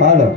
Hello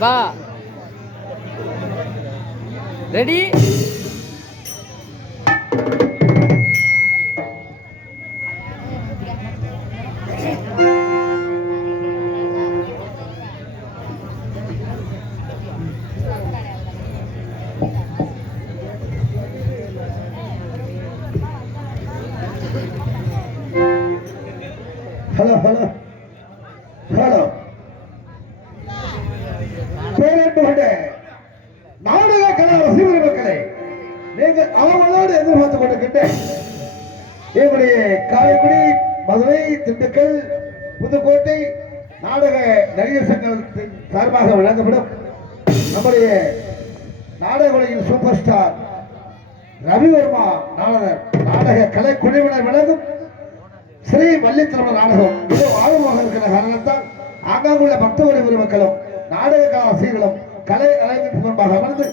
வா ready hello hello hello நாடக கலா ரசிகர் மக்களே, நீங்கள் அவங்களோடு எதிர்பார்த்துக் கொண்டிருக்கின்றேன் என்னுடைய காரைக்குடி, மதுரை, திண்டுக்கல், புதுக்கோட்டை நாடக நடிகர் சங்கத்தின் சார்பாக வழங்கப்படும் நம்முடைய நாடக உலகின் சூப்பர் ஸ்டார் ரவிவர்மா நாடக கலை குழுவினர் வழங்கும் ஸ்ரீ வள்ளித்திருமண நாடகம் மிக ஆர்வமாக இருக்கிற காரணத்தால் ஆங்காங்குள்ள பக்தவழி மக்களும் நாடக கலாசிகளும் கலை அலைவீட்டு முன்பாக அமர்ந்து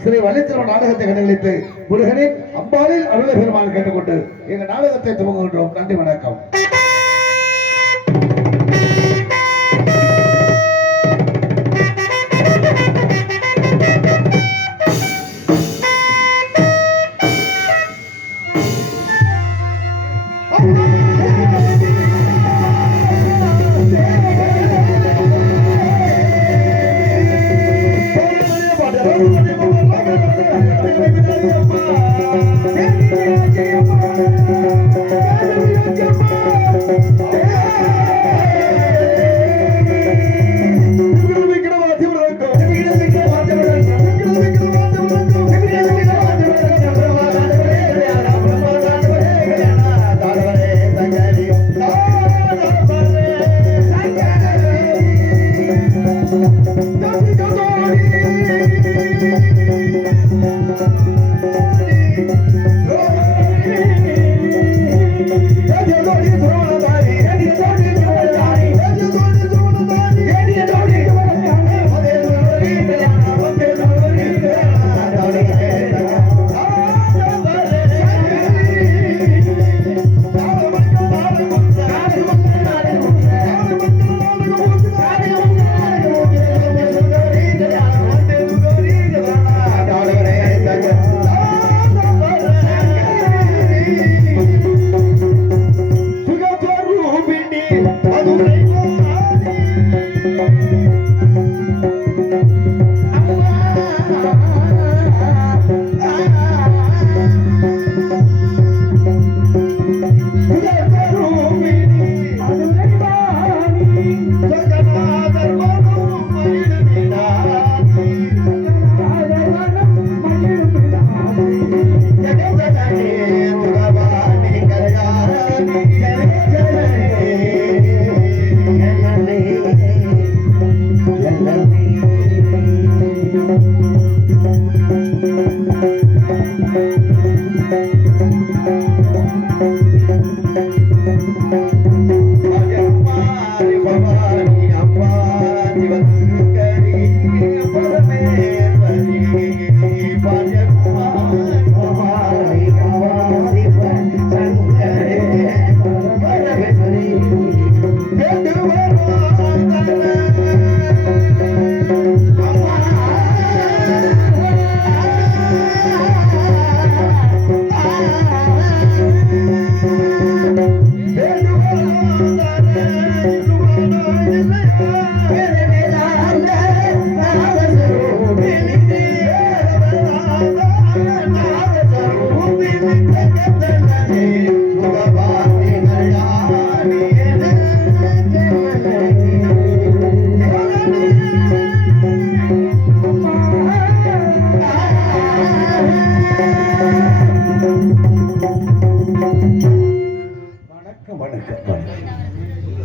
ஸ்ரீ வள்ளித்திருமண நாடகத்தை கண்டுகளித்து முருகனின் அம்பாளில் அருளை பெருமாள் கேட்டுக்கொண்டு எங்கள் நாடகத்தை துவங்குகின்றோம். நன்றி, வணக்கம். வணக்கம் வணக்கம் வணக்கம்.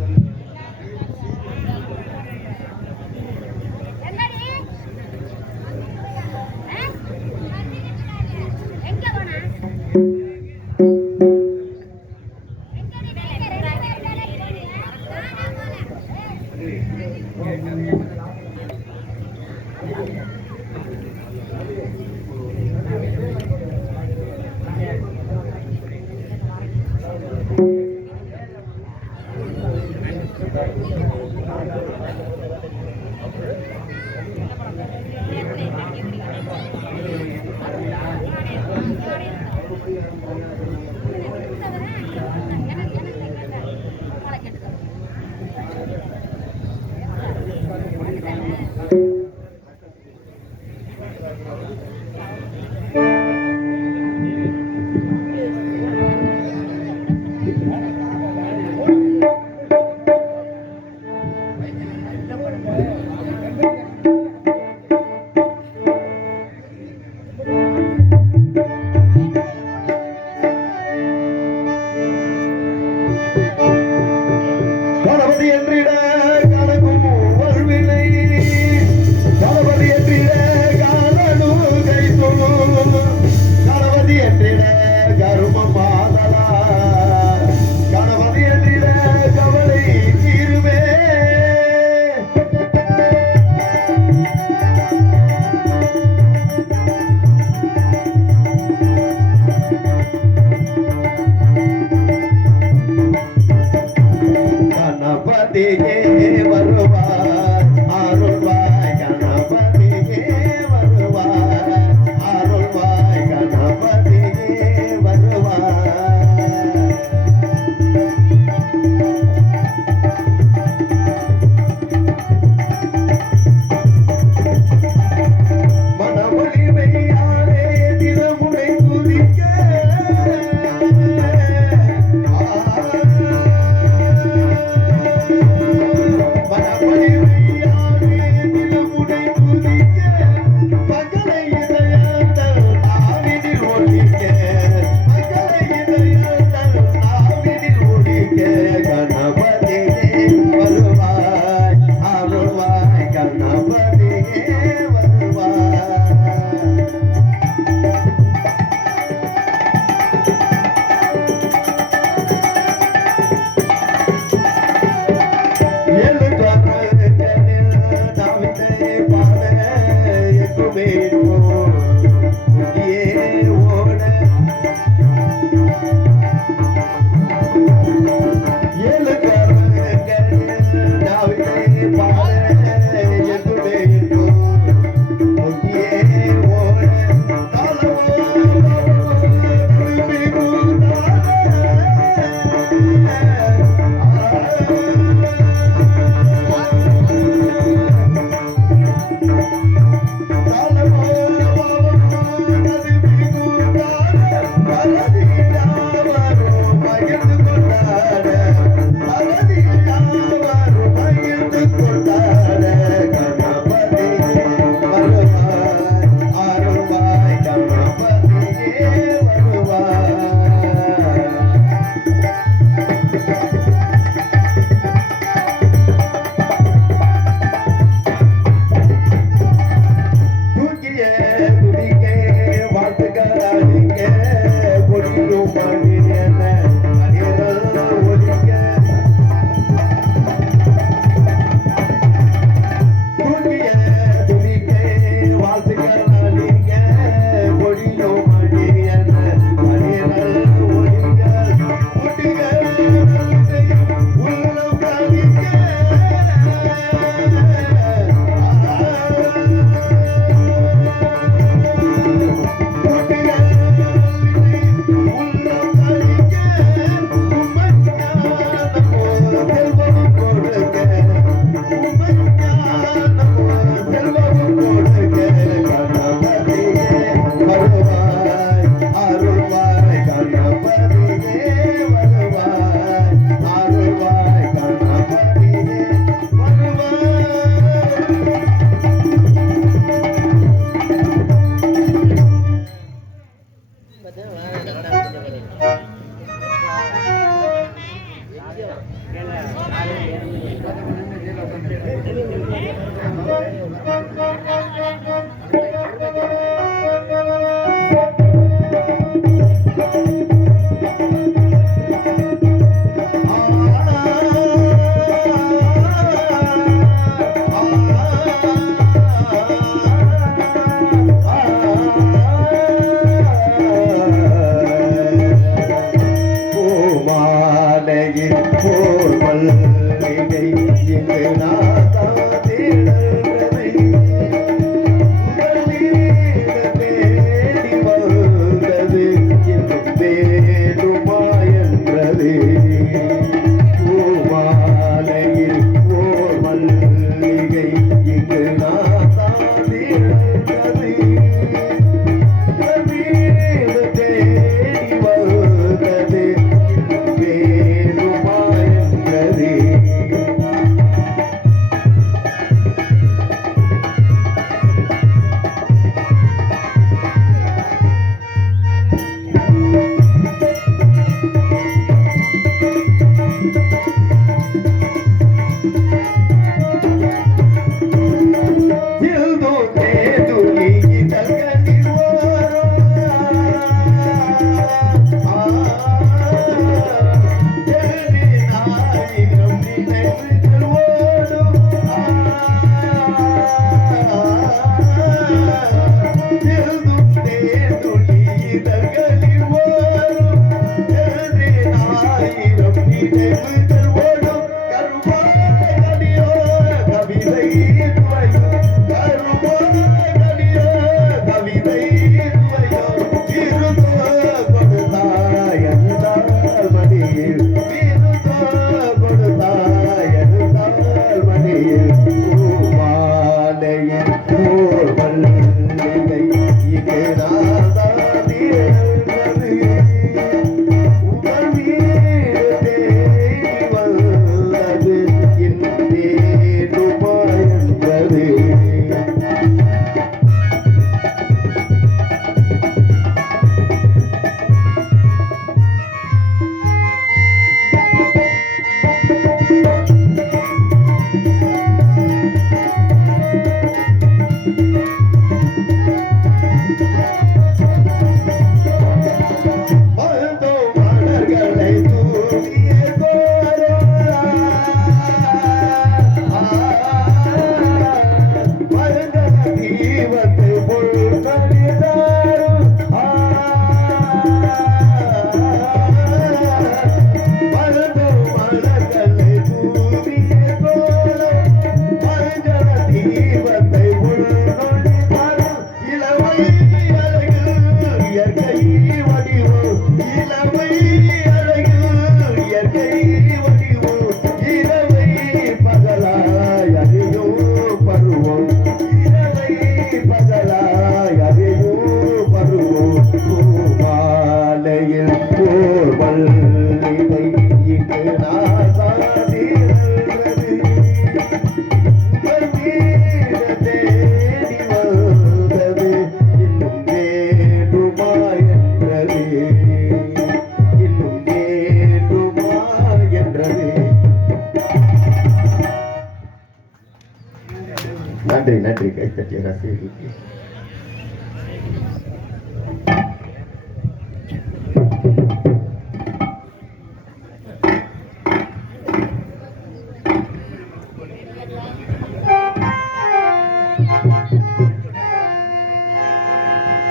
நன்றி நன்றி கைத்தட்டிய ரசிகர்களுக்கு.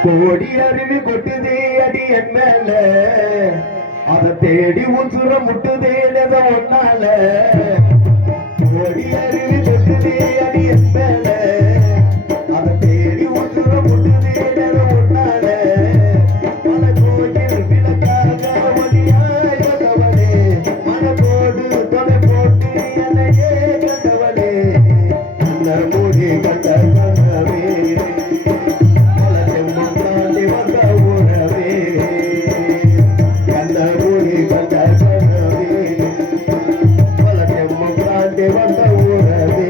கோடி அருவி கொட்டுதே அடி என் மேல, அதை தேடி உசுர முட்டுதே ஒன்னால. கோடி அருவி கொட்டுதே அடி என் மேல, அதை தேடி உசுர முட்டுதே ஒன்னால. மன கோயில் விளக்காக ஒளியாய் வந்தவனே, மனதோடு தொலை போட்டு என்னையே கண்டவனே, அந்த மூடி கண்ட கண்ணவே வந்த ஊரவே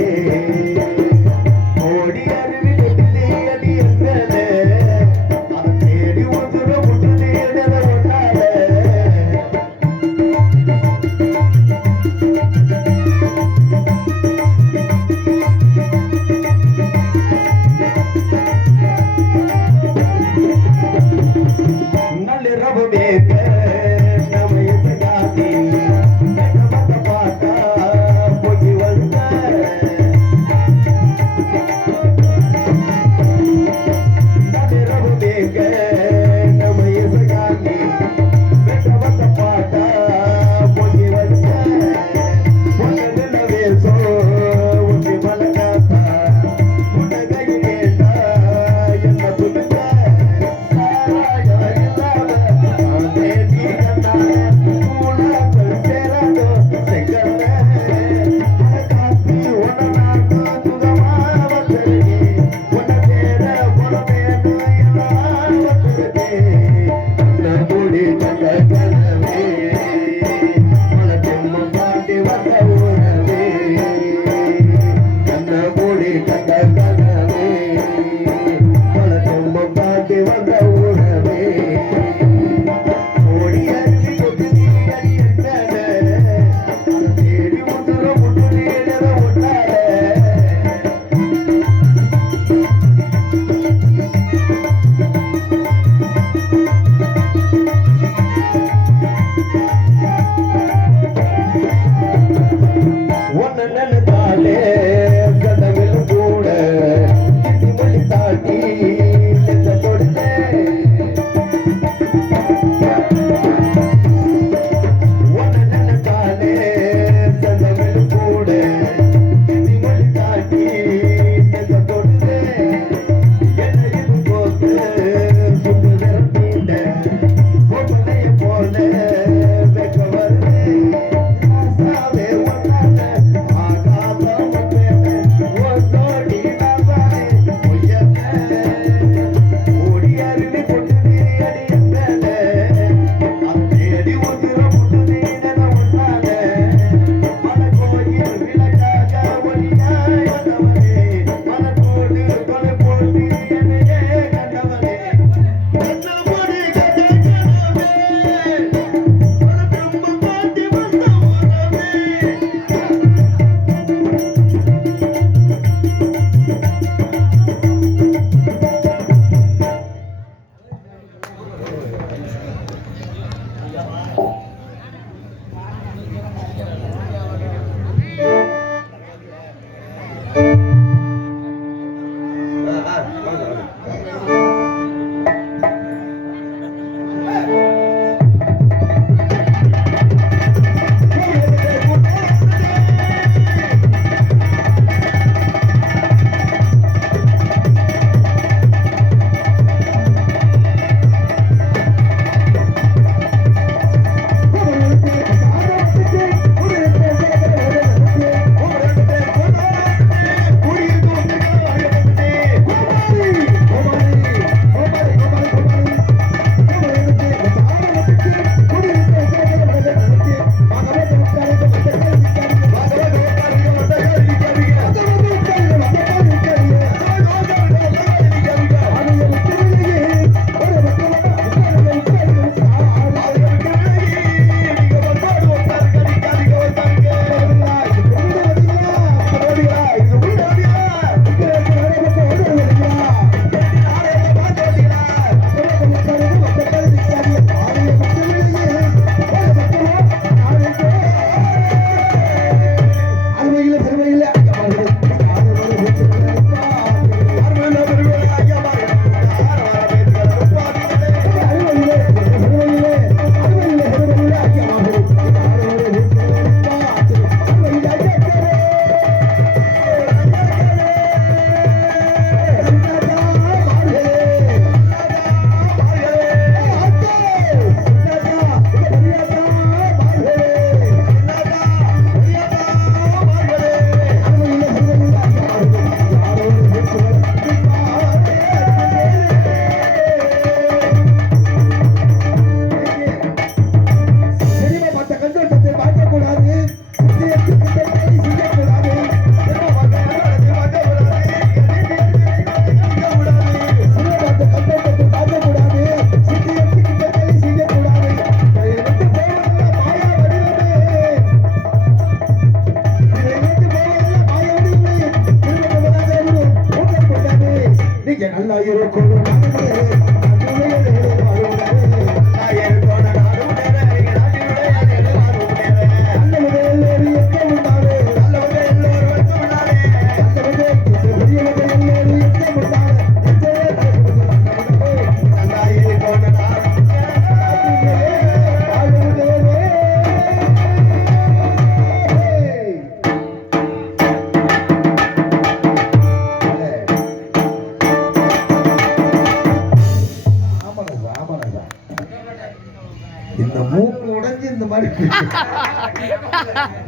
இந்த மூக்கு உடைஞ்சு இந்த மாதிரி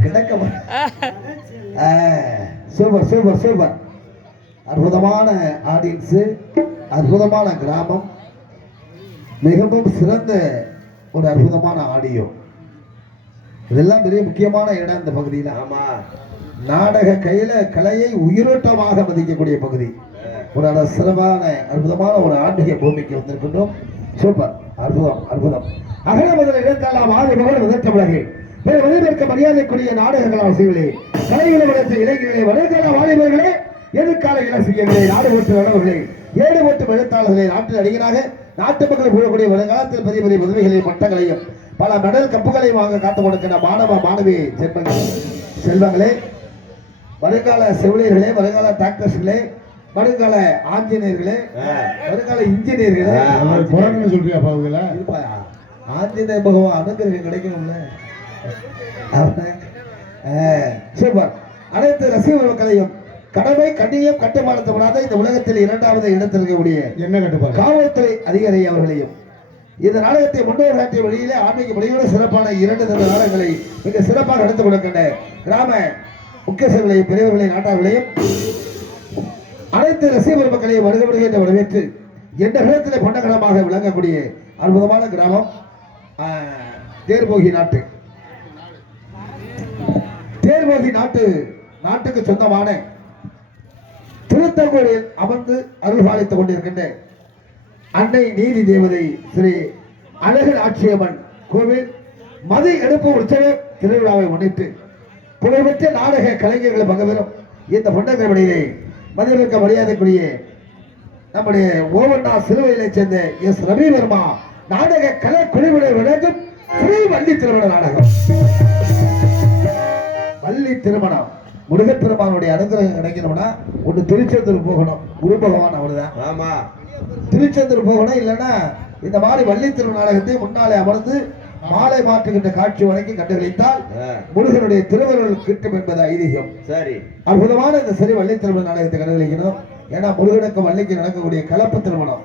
கிடக்க சூப்பர் சூப்பர் சூப்பர். அற்புதமான ஆடியன்ஸ், அற்புதமான கிராமம், மிகவும் சிறந்த ஒரு அற்புதமான ஆடியோ. இதெல்லாம் பெரிய முக்கியமான இடம் இந்த பகுதியில். ஆமா, நாடக கலையை உயிரோட்டமாக மதிக்கக்கூடிய பகுதி. ஒரு சிறப்பான அற்புதமான ஒரு ஆன்மீக பூமிக்கு வந்திருக்கின்றோம். சூப்பர், அற்புதம் அற்புதம். அகல முதல் இடத்தெல்லாம் ஆதி மகள் முதற்கமிழகு வரவேற்க மரியாதைக்குரிய நாடக கலாசிகளே, கலைகளை வளர்த்த இளைஞர்களே, வருங்கால வாலிபர்களே, எதிர்கால இலசியங்களே, நாடு ஓட்டு வளவர்களே, ஏடு ஓட்டு எழுத்தாளர்களே, நாட்டு நடிகராக நாட்டு மக்கள் கூடக்கூடிய வருங்காலத்தில் பெரிய பெரிய உதவிகளையும் பட்டங்களையும் பல மெடல் கப்புகளையும் வாங்க காத்துக் கொடுக்கிற மாணவ மாணவி செல்வங்களே, வருங்கால செவிலியர்களே, வருங்கால டாக்டர்ஸ்களே, வருங்கால ஆஞ்சநேயர்களே, வருங்கால இன்ஜினியர்களே. சொல்றியா பாவுகளா? ஆஞ்சநேய பகவான் அனுகிரகம் கிடைக்கணும்ல. சூப்பர். அனைத்து ரசிகர்களையும் கடமை கண்ணியம் கட்டுமானத்தப்படாத இந்த உலகத்தில் இரண்டாவது இடத்தில் இருக்கக்கூடிய என்ன கட்டுப்பாடு காவல்துறை அதிகாரி அவர்களையும் இந்த நாடகத்தை முன்னோர் காட்டிய வழியிலே ஆன்மீக வழியோடு சிறப்பான 2 நாடகங்களை மிக சிறப்பாக நடத்தி கொடுக்கின்ற கிராம முக்கியஸ்தர்களையும் பெரியவர்களையும் நாட்டார்களையும் அனைத்து ரசிகர் மக்களையும் வருகப்படுகின்ற வரவேற்று எந்த இடத்திலே பொன்னகரமாக விளங்கக்கூடிய அற்புதமான கிராமம் தேர்போகி நாட்டு. தேர்போகி நாட்டுக்கு சொந்தமான திருத்தங்கோடில் அமர்ந்து அருள்பாலித்துக் கொண்டிருக்கின்ற அன்னை நீதி தேவதை ஸ்ரீ அழகர் ஆட்சியம்மன் கோவில் மதி எடுப்பு உற்சவ திருவிழாவை முன்னிட்டு புகழ்பெற்ற நாடக கலைஞர்கள் பங்கபெறும் இந்த பொன்னகரமணியிலே மதிமிக்க மரியாதைக்குரிய நம்முடைய ஓவண்ணா சிறுவையிலை சேர்ந்த எஸ் ரவிவர்மா நாடக கலை குழுவினை வழங்கும் ஸ்ரீ வள்ளி திருமண நாடகம். வள்ளி திருமணம் முருகப்பெருமானுடைய அனுகிரகம் கிடைக்கணும்னா ஒண்ணு திருச்செந்தூர் போகணும். குரு பகவான் அவருதான். ஆமா, திருச்செந்தூர் போகணும். இல்லைன்னா இந்த மாதிரி வள்ளி திருமண நாடகத்தை முன்னாலே அமர்ந்து மாலை மாற்றுகின்ற காட்சி வரைக்கும் கண்டுகளித்தால் முருகனுடைய திருவருள் கிட்டும் என்பது ஐதீகம். சரி, அற்புதமான இந்த சரி வள்ளி திருமண நாடகத்தை கண்டுகளிக்கணும். ஏன்னா முருகனுக்கு வள்ளிக்கு நடக்கக்கூடிய கலப்பு திருமணம்.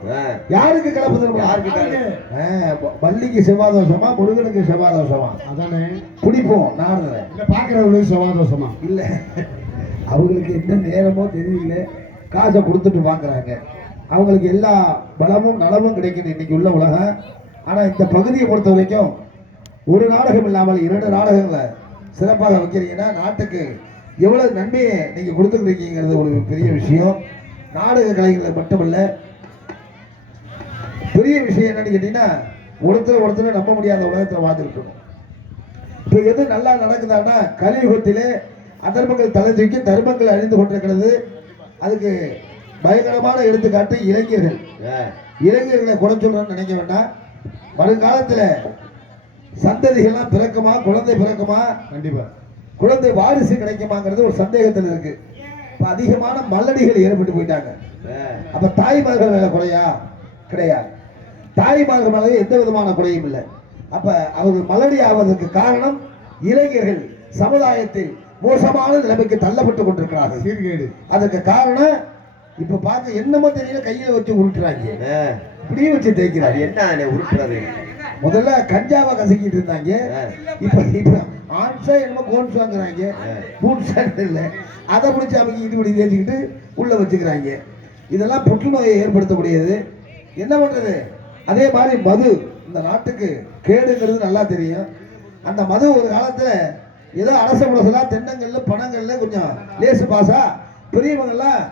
யாருக்கு கலப்பு திருமணம்? யாருக்கு? வள்ளிக்கு செவ்வாதோஷமா, முருகனுக்கு செவ்வாதோஷமா? அதானே குடிப்போம் நாடுறேன் இல்ல பாக்குறவங்களுக்கு சவாதோஷமா இல்ல, அவங்களுக்கு என்ன நேரமோ தெரியல, காசை கொடுத்துட்டு பாக்குறாங்க. அவங்களுக்கு எல்லா பலமும் நலமும் கிடைக்குது இன்னைக்கு உள்ள உலகம். ஆனா இந்த பகுதியை பொறுத்த வரைக்கும் ஒரு நாடகம் இல்லாமல் 2 நாடகங்களை சிறப்பாக வைக்கிறீங்கன்னா நாட்டுக்கு எவ்வளவு நன்மையை நீங்க கொடுத்துருக்கீங்கிறது ஒரு பெரிய விஷயம். நாடக கலைஞர்கள் மட்டுமல்ல, பெரிய விஷயம் என்னன்னு கேட்டீங்கன்னா ஒருத்தர் நம்ப முடியாத உலகத்தில் வாழ்ந்துட்டு இருக்கோம். இப்ப எது நல்லா நடக்குதான்னா கலியுகத்திலே அதர்மங்கள் தலை தூக்கி தர்மங்கள் அழிந்து கொண்டிருக்கிறது. அதுக்கு பயங்கரமான எடுத்துக்காட்டு இளைஞர்கள். இளைஞர்களை குறை சொல்றேன்னு நினைக்க வேண்டாம். வருங்காலத்துல சந்ததிகள்லாம் பிறக்குமா, குழந்தை பிறக்குமா, கண்டிப்பா குழந்தை வாரிசு கிடைக்குமாங்கிறது ஒரு சந்தேகத்தில் இருக்கு. இப்ப அதிகமான மல்லடிகள் ஏற்பட்டு போயிட்டாங்க. அப்ப தாய்மார்கள் மேல குறையா? கிடையாது. தாய்மார்கள் மேல எந்த விதமான குறையும் இல்லை. அப்ப அவர்கள் மல்லடி ஆவதற்கு காரணம் இளைஞர்கள் சமுதாயத்தில் மோசமான நிலைமைக்கு தள்ளப்பட்டு கொண்டிருக்கிறார்கள். சீர்கேடு. அதுக்கு காரணம் இப்ப பார்க்க என்னமோ தெரியல, கையில வச்சு உருட்டுறாங்க, இப்படியே வச்சு தேய்க்கிறாங்க. என்ன உருட்டுறது? முதல்ல கஞ்சாவை கசக்கிட்டு இருந்தாங்க. இப்ப இப்ப ஆன்சா என்னமோ கோன்ஸ் வாங்குறாங்க. பூன்சா இல்ல, அதை பிடிச்சி அவங்க இப்படி தேய்ச்சிக்கிட்டு உள்ள வச்சுக்கிறாங்க. இதெல்லாம் புற்றுநோயை ஏற்படுத்தக்கூடியது. என்ன பண்றது? அதே மாதிரி மது இந்த நாட்டுக்கு கேடுங்கிறது நல்லா தெரியும். அந்த மது ஒரு காலத்துல ஏதோ அரச முரசலா தென்னங்கள்ல பணங்கள்ல கொஞ்சம் லேசு பாசா பெரியவங்கெல்லாம்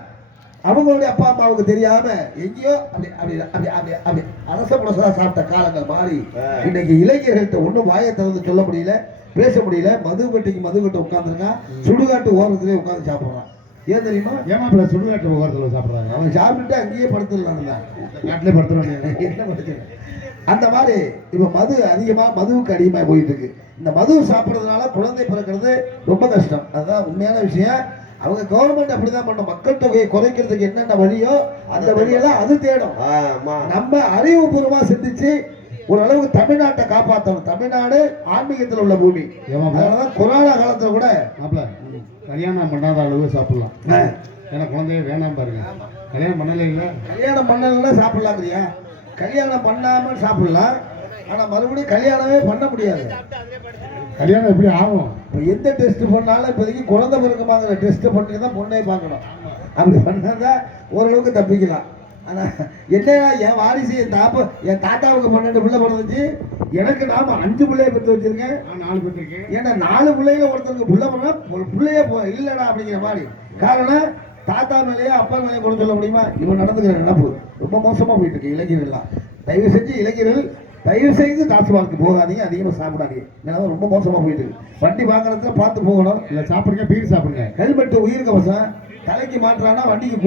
அவங்களுடைய அப்பா அம்மாவுக்கு தெரியாம எங்கேயோ அப்படி அப்படி அப்படி அப்படி அப்படி அரச முரசலா சாப்பிட்ட காலங்கள் மாறி இன்னைக்கு இளைஞர்கள்ட்ட ஒன்றும் வாயை திறந்து சொல்ல முடியல, பேச முடியல. மது கட்டு உட்காந்துருக்கான், சுடுகாட்டு ஓரத்திலே உட்காந்து சாப்பிட்றான். ஏன் தெரியுமா? ஏமாப்பிள்ள சுடுகாட்டு ஓரத்தில் சாப்பிட்றாங்க. அவன் சாப்பிட்டுட்டு அங்கேயே படுத்துடலாம் தான், நாட்டிலே படுத்துறாங்க. என்ன படுத்து அந்த மாதிரி இப்ப மது அதிகமா மதுவுக்கு அடிமையாக போயிட்டு இருக்கு. இந்த மது சாப்பிட்றதுனால குழந்தை பிறக்கிறது ரொம்ப கஷ்டம். அதுதான் உண்மையான விஷயம். அவங்க கவர்மெண்ட் அப்படிதான் பண்ணும். மக்கள் தொகையை குறைக்கிறதுக்கு என்னென்ன வழியோ அந்த வழியெல்லாம் அது தேடும். நம்ம அறிவுபூர்வமா சிந்திச்சு ஓரளவுக்கு தமிழ்நாட்டை காப்பாற்றணும். தமிழ்நாடு ஆன்மீகத்தில் உள்ள பூமி. அதனாலதான் கொரோனா காலத்துல கூட கல்யாணம் பண்ணாத அளவு சாப்பிடலாம். ஏன்னா குழந்தைய வேணாம் பாருங்க. கல்யாணம் பண்ணல இல்ல, கல்யாணம் பண்ணலாம் சாப்பிடலாங்கிறியா? கல்யாணம் பண்ணாமல் சாப்பிடலாம், ஆனா மறுபடியும் கல்யாணமே பண்ண முடியாது. கல்யாணம் எப்படி ஆகும்? எந்த டெஸ்ட் பண்ணாலும் இப்போதைக்கு குழந்தை பிறக்குமாங்கிற டெஸ்ட் பண்ணி தான் பொண்ணே பார்க்கணும். அப்படி பண்ணாதான் ஓரளவுக்கு தப்பிக்கலாம். ஆனா என்ன, என் வாரிசு என் தாத்தாவுக்கு 12 பிள்ளை பிறந்துச்சு, எனக்கு நாம 5 பிள்ளைய பெற்று வச்சிருக்கேன். 4 பெற்றிருக்கேன். ஏன்னா 4 பிள்ளைகளை ஒருத்தருக்கு பிள்ளை பண்ணா பிள்ளைய இல்லடா அப்படிங்கிற மாதிரி. காரணம் தாத்தா மேலேயே அப்பா மேலேயே கூட சொல்ல முடியுமா? இவன் நடந்துக்கிற நினப்பு ரொம்ப மோசமா போயிட்டு இருக்கு. இளைஞர்கள்லாம் தயவு செஞ்சு இளைஞர்கள் தயவு செய்து டாஸ்மார்க்கு போகாதீங்க, அதிகமாக சாப்பிடாதீங்க. ஏன்னா ரொம்ப மோசமா போயிட்டு இருக்கு. வண்டி வாங்குறதுல பார்த்து போகணும். இல்லை சாப்பிடுங்க, பீர் சாப்பிடுங்க. ஹெல்மெட் உயிர் கவசம். தலைக்கு மாற்றானா வண்டிக்கு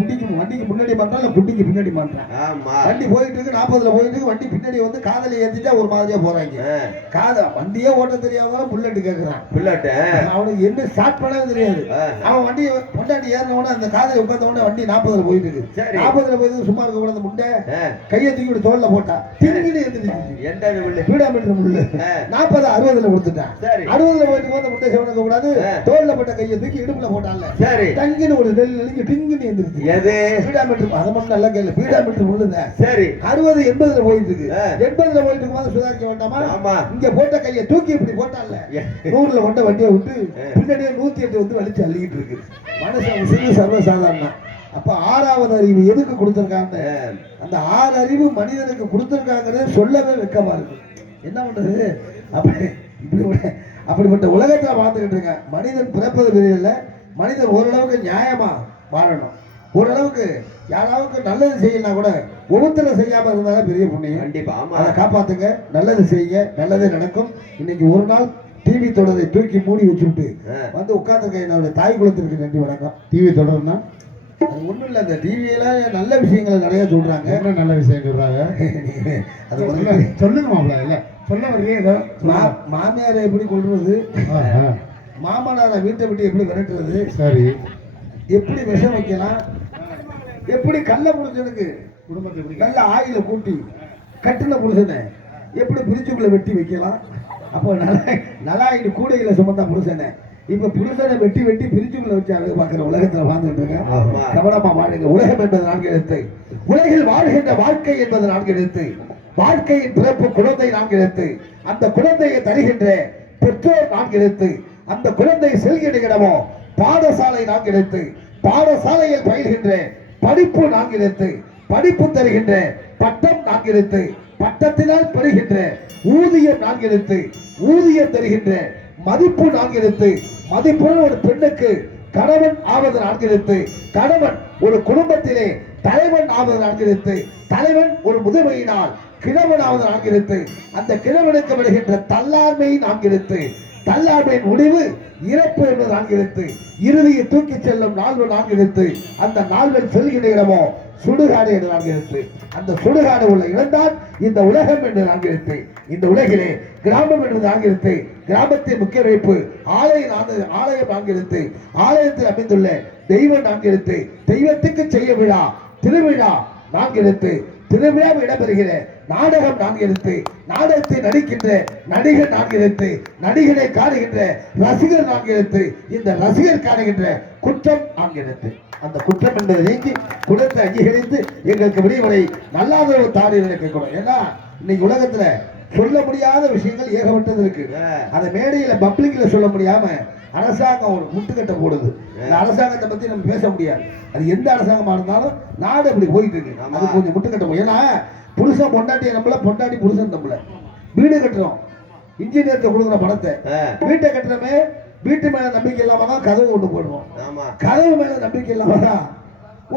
முன்னாடி மாற்றான், இல்லை குட்டிக்கு பின்னாடி மாற்றான். வண்டி போயிட்டு இருக்கு 40ல போயிட்டு இருக்கு, வண்டி பின்னாடி வந்து காதலை ஏற்றிட்டா ஒரு மாதிரியா போறாங்க. வண்டியே ஓட்ட தெரியாதான் புல்லட் கேட்கறான். புல்லட் அவனுக்கு என்ன ஸ்டார்ட் பண்ணவே தெரியாது. அவன் வண்டி பொண்டாட்டி ஏறினவன அந்த காதலை உட்கார்ந்தவன வண்டி 40ல போயிட்டு இருக்கு. 40ல போயிட்டு சும்மா இருக்க கூடாது. முண்டை கையை தூக்கி தோல்ல போட்டா திங்கிட்டு எழுந்துட்டு பீடாமீட்டர் முள்ளு 40 60ல கொடுத்துட்டான். 60ல போயிட்டு போது முட்டை செவனுக்க கூடாது. தோல்ல போட்ட கையை தூக்கி இடுப்புல போட்டான்ல, தங்கின்னு ஒரு டிங்குன்னு எந்திரிச்சு. எது பீடாமீட்டர்? அதை மட்டும் நல்லா கேள்வி. பீடாமீட்டர் முள்ளுங்க. சரி 60 80ல போயிட்டு இருக்கு. 80ல போயிட்டு இருக்கும்போது சுதாரிக்க வேண்டாமா? இங்க போட்ட கையை தூக்கி இப்படி போட்டான்ல, 100ல கொண்ட வண்டியை விட்டு பின்னாடியே 108 வந்து வலிச்சு அள்ளிக்கிட்டு இருக்கு. மனுஷன் சிறு சர்வசாதாரணம். அப்ப 6வது அறிவு எதுக்கு கொடுத்திருக்காங்க? அந்த 6 அறிவு மனிதனுக்கு கொடுத்திருக்காங்கிறது சொல்லவே வெக்கமா இருக்கு. என்ன பண்றது? அப்படிப்பட்ட உலகத்துல வாழ்ந்துகிட்டு இருக்க மனிதன் பிறப்பது பெரியல. மனிதன் ஓரளவுக்கு நியாயமா வாழணும். ஓரளவுக்கு யாராவுக்கு நல்லது செய்யலாம் கூட ஒவ்வொருத்தர செய்யாம இருந்தாலும் பெரிய புண்ணியம். கண்டிப்பா அதை காப்பாத்துங்க. நல்லது செய்யுங்க, நல்லதே நடக்கும். இன்னைக்கு ஒரு நாள் டிவி தொடரை தூக்கி மூடி வச்சுட்டு வந்து உட்கார்ந்துருக்க என்னோட தாய் குலத்திற்கு நன்றி வணக்கம். டிவி தொடர்னா அது ஒண்ணும் இல்ல, இந்த டிவியில நல்ல விஷயங்களை நிறைய சொல்றாங்க. என்ன நல்ல விஷயம் சொல்றாங்க? அது சொல்லுங்க மாப்பிள்ள. இல்ல சொல்ல வர்றீங்க ஏதோ மாமியாரை எப்படி கொள்றது, ஆ, ஆ. மாமனாரை வீட்டை விட்டு எப்படி விரட்டுறது, சரி எப்படி விஷம் வைக்கலாம், எப்படி கள்ள புருஷனுக்கு குடும்பத்தை எப்படி நல்ல ஆயில கூட்டி கட்டின புருஷனை எப்படி பிரிச்சுக்குள்ள வெட்டி வைக்கலாம். அப்போ நலாயிட்டு கூடையில சுமந்தா புருஷனை இப்ப புருஷனை வெட்டி வெட்டி பிரிச்சுக்குள்ள வச்சு அழகு பார்க்கிற உலகத்துல வாழ்ந்துட்டு இருக்கேன். கவனமா வாழுங்க. உலகம் என்பது 4 எழுத்து. உலகில் வாழ்கின்ற வாழ்க்கை என்பது 4 எழுத்து. வாழ்க்கையின் பிறப்பு குழந்தை 4 எழுத்து. அந்த குழந்தையை தருகின்ற பெற்றோர் 4 எழுத்து. அந்த குழந்தை செல்கின்ற இடமோ பாடசாலை 4 எழுத்து. பாடசாலையில் பயில்கின்ற படிப்பு 4 எழுத்து. படிப்பு தருகின்ற பட்டம் 4 எழுத்து. பட்டத்தினால் பெறுகின்ற ஊதியம் 4 எழுத்து. ஊதியம் தருகின்ற மதிப்பு 4 எழுத்து. மதிப்புடன் ஒரு பெண்ணுக்கு கணவன் ஆவது 4 எழுத்து. கணவன் ஒரு குடும்பத்திலே தலைவன் ஆவது 4 எழுத்து. தலைவன் ஒரு முதுமையினால் கிழவனாவது 4 எழுத்து. அந்த கிழவனுக்கு வருகின்ற தள்ளாண்மை 4 எழுத்து. தள்ளாண்மையின் முடிவு இறப்பு என்பது 4 எழுத்து. இறுதியை தூக்கி செல்லும் நாள்வன் 4 எழுத்து. அந்த நாள்வன் செல்கின்ற இடமோ சுடுகாடு என்று 4 எழுத்து. அந்த சுடுகாடு உள்ள இடம்தான் இந்த உலகம் என்று 4 எழுத்து. இந்த உலகிலே கிராமம் என்று 4 எழுத்து. கிராமத்தின் முக்கிய வைப்பு ஆலயம் 4 எழுத்து. ஆலயத்தில் அமைந்துள்ள தெய்வம் 4 எழுத்து. தெய்வத்துக்கு செய்ய விழா திருவிழா 4 எழுத்து. திருவிழாவில் இடம்பெறுகிற நாடகம் 4 எழுத்து. நாடகத்தை நடிக்கின்ற நடிகர் 4 எழுத்து. நடிகரை காணுகின்ற ரசிகர் 4 எழுத்து. இந்த ரசிகர் காணுகின்ற குற்றம் 4 எழுத்து. அந்த குற்றம் என்பதை நீக்கி குற்றத்தை அங்கீகரித்து எங்களுக்கு விடுமுறை நல்லாதரவு தாடி நினைக்கக்கூடும். ஏன்னா இன்னைக்கு உலகத்துல சொல்ல முடியாத விஷயங்கள் ஏகப்பட்டது இருக்கு. அதை மேடையில பப்ளிக்ல சொல்ல முடியாம அரசாங்கம் ஒரு முட்டுக்கட்டை போடுது. இந்த அரசாங்கத்தை பத்தி நம்ம பேச முடியாது. அது எந்த அரசாங்கமா இருந்தாலும் நாடு அப்படி போயிட்டு இருக்கு. அது கொஞ்சம் முட்டுக்கட்டை போய். ஏன்னா புருஷன் பொண்டாட்டியை நம்மள, பொண்டாட்டி புருஷன் நம்மள. வீடு கட்டுறோம், இன்ஜினியருக்கு கொடுக்குற பணத்தை வீட்டை கட்டுறமே வீட்டு மேல நம்பிக்கை இல்லாம தான் கதவு ஒண்ணு போடுறோம். கதவு மேல நம்பிக்கை இல்லாம தான்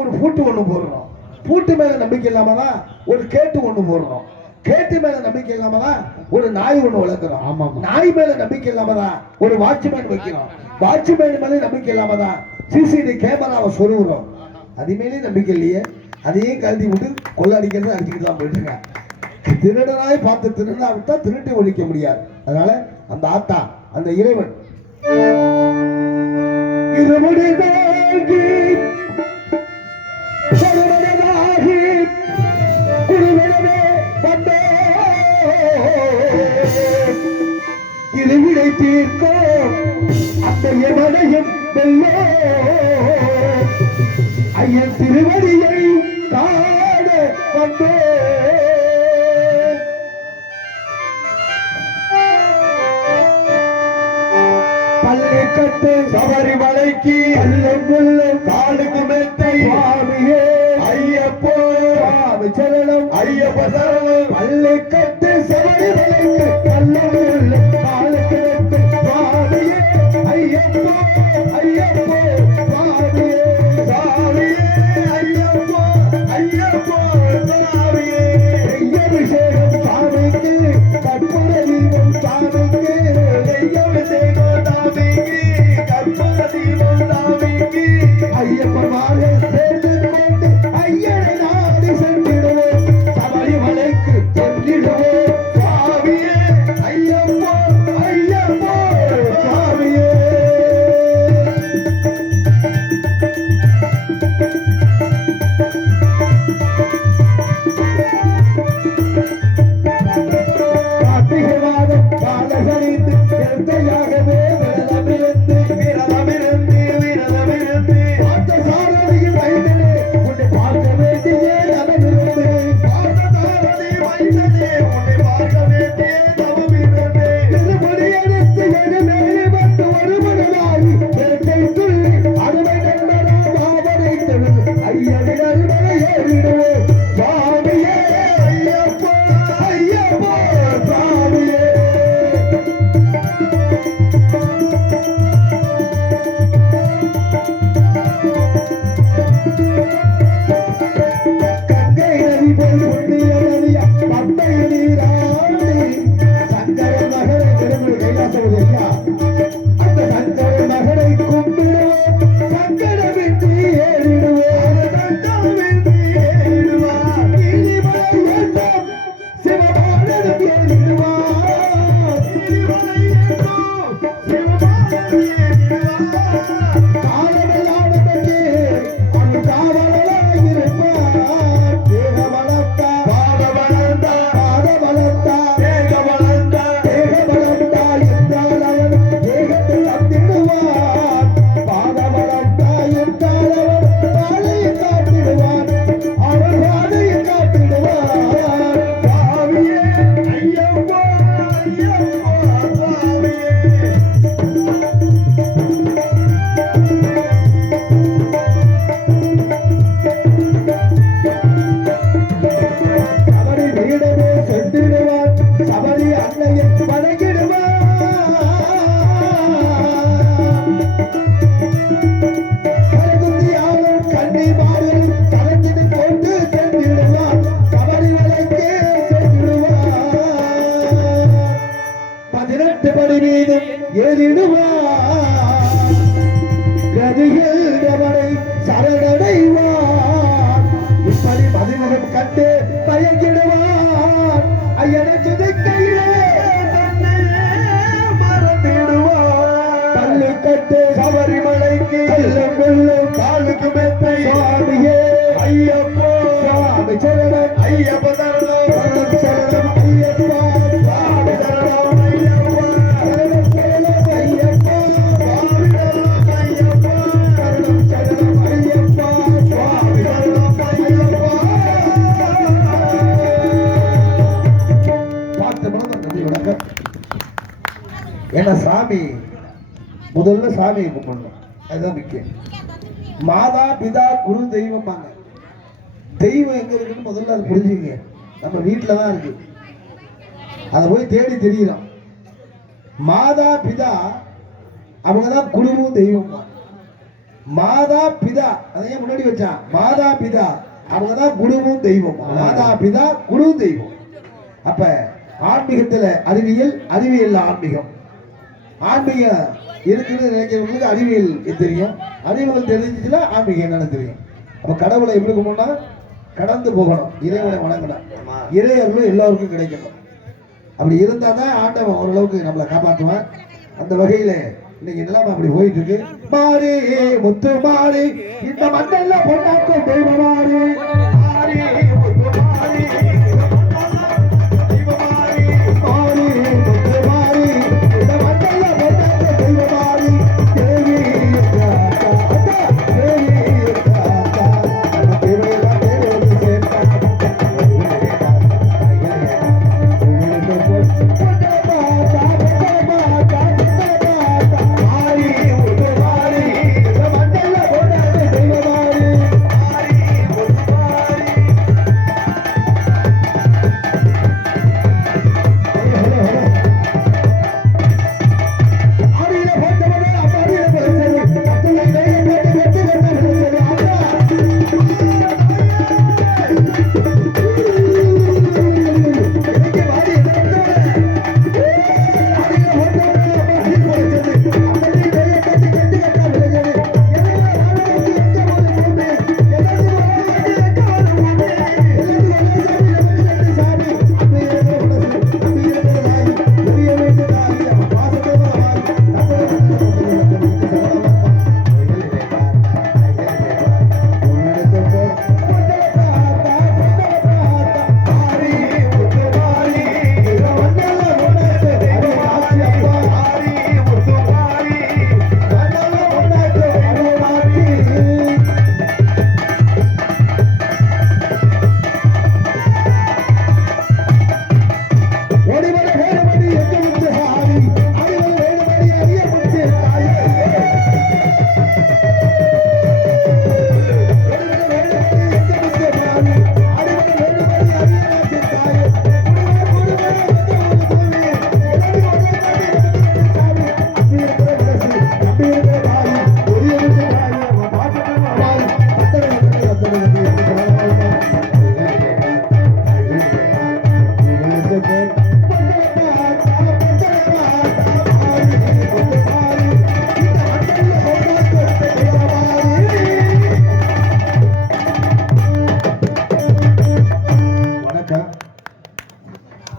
ஒரு பூட்டு ஒண்ணு போடுறோம். பூட்டு மேல நம்பிக்கை இல்லாம தான் ஒரு கேட்டு ஒண்ணு போடுறோம். கேட்டு மேல நம்பிக்கை இல்லாம தான் ஒரு நாய் ஒண்ணு வளர்க்கிறோம். நாய் மேல நம்பிக்கை இல்லாம தான் ஒரு வாட்ச்மேன் வைக்கிறோம். வாட்ச்மேன் மேல நம்பிக்கை இல்லாம தான் சிசிடிவி கேமராவை சொருகிறோம். அது மேலே நம்பிக்கை இல்லையே, அதையும் கழட்டி விட்டு கொள்ளடிக்கிறது அடிச்சுக்கிட்டு தான் போயிட்டு இருக்காங்க. திருடனாய் பார்த்து திருடனா விட்டா திருட்டு ஒழிக்க முடியாது. அதனால அந்த ஆத்தா அந்த இறைவன் இருமுடி தாங்கி சர்வதனாகி குருவிடமே வந்தோ இருவிடை தீர்க்கோ அத்தகைய மனையும் வெல்லோ ஐயன் திருவடியை காண வந்தோ. பள்ளிக்கட்டு சபரிமலைக்கு அல்லும் முள்ளும் காலுக்கு மெத்தை சுவாமியே ஐயப்போ சுவாமி சரணம் ஐயப்ப சரணம். பள்ளிக்கட்டு சபரிமலைக்கு அல்லும் முள்ளும் காலுக்கு மெத்தை சுவாமியே ஐயப்போ ஐயப்போ சுவாமியே சுவாமியே ஐயப்போ ஐயப்போ சுவாமியே. அபிஷேகம் சுவாமிக்கு கற்பூர தீபம் சுவாமிக்கு அபிஷேகம் ஐயப்பமாக சேர்ந்து கொண்டு ஐயனை நாடி சென்றிடுவோம். சபரிமலைக்கு சென்றிடுவோம். சுவாமியே ஐயப்போ ஐயப்போ சுவாமியே. கார்த்திகை மாதம் காலகழித்து எந்தையாகவே விரதமிருந்து பார்த்தசாரதியின் வயதிலே உன்னை பார்க்க வேண்டியே தவமிருந்து திருமுடி எடுத்து எழுமேலி வந்து ஒருமுறையாகி இரட்டை துள்ளி அறுவை நண்பரா பாவனை தெழுது ஐயனின் அருமனை ஏறிடுவோம். சுவாமியே ஐயப்போ ஐயப்போ சுவாமியே. கங்கை நதி போல் புண்ணிய நதியா பம்பை நீராடி சங்கர மகனை திருமணி கைலாசம் ஐயா அந்த சங்கர மகனை கும்பிடுவோம். சங்கரவின்றி ஏறிடுவோம். சங்கரவின்றி ஏறிடுவார். கிரிமலை ஏற்றம் சிவபாலனும் ஏறிடுவார். மீதும் ஏறிடுவார் கதியவரை சரணடைவார் இப்படி மதிமுகம் கண்டு பயங்கிடுவார் ஐயனை சுதைக்கையிலே மறந்திடுவார் பள்ளி கட்டு சபரிமலைக்கு செல்லும் வெல்லும் காலுக்கு மெத்தை சுவாமியே ஐயப்போ சுவாமி சரணம் ஐயப்ப சரணம் சரணம் சரணம் ஐயப்பா சுவாமி சரணம் ஐயப்பா சரணம் சரணம் ஐயப்பா சுவாமி சரணம் ஐயப்பா சரணம் சரணம் ஐயப்பா சுவாமி சரணம் ஐயப்பா பார்த்து மனதில் நன்றி வணக்கம். ஏன்னா சாமி முதல்ல சாமியை கும்பிடணும், அதுதான் முக்கியம். மாதா பிதா குரு தெய்வம் தெய்வம் எங்க இருக்குன்னு முதல்ல அது புரிஞ்சுங்க. நம்ம வீட்டில் தான் இருக்கு, அதை போய் தேடி தெரியுறோம். மாதா பிதா அவங்க தான் குருவும் தெய்வம். மாதா பிதா அதையே முன்னாடி வச்சான். மாதா பிதா அவங்க தான் குருவும் தெய்வம். மாதா பிதா குரு தெய்வம். அப்ப ஆன்மீகத்துல அறிவியல், அறிவியல் ஆன்மீகம். ஆன்மீகம் இருக்குன்னு நினைக்கிறவங்களுக்கு அறிவியல் தெரியும், அறிவியல் தெரிஞ்சுச்சுன்னா ஆன்மீகம் என்னன்னு தெரியும். அப்ப கடவுளை எப்படி கும்பிடணும்னா கடந்து போகணும், இறைவனை வணங்கணும், இறையர்களும் எல்லோருக்கும் கிடைக்கணும். அப்படி இருந்தா தான் ஆண்டவன் ஓரளவுக்கு நம்மளை காப்பாற்றுவான். அந்த வகையில இன்னைக்கு நிலைமை அப்படி போயிட்டு இருக்கு. மாறி முத்து மாறி இந்த மண்ணல்ல பொண்ணாக்கும் தெய்வ மாறி மாறி முத்து மாறி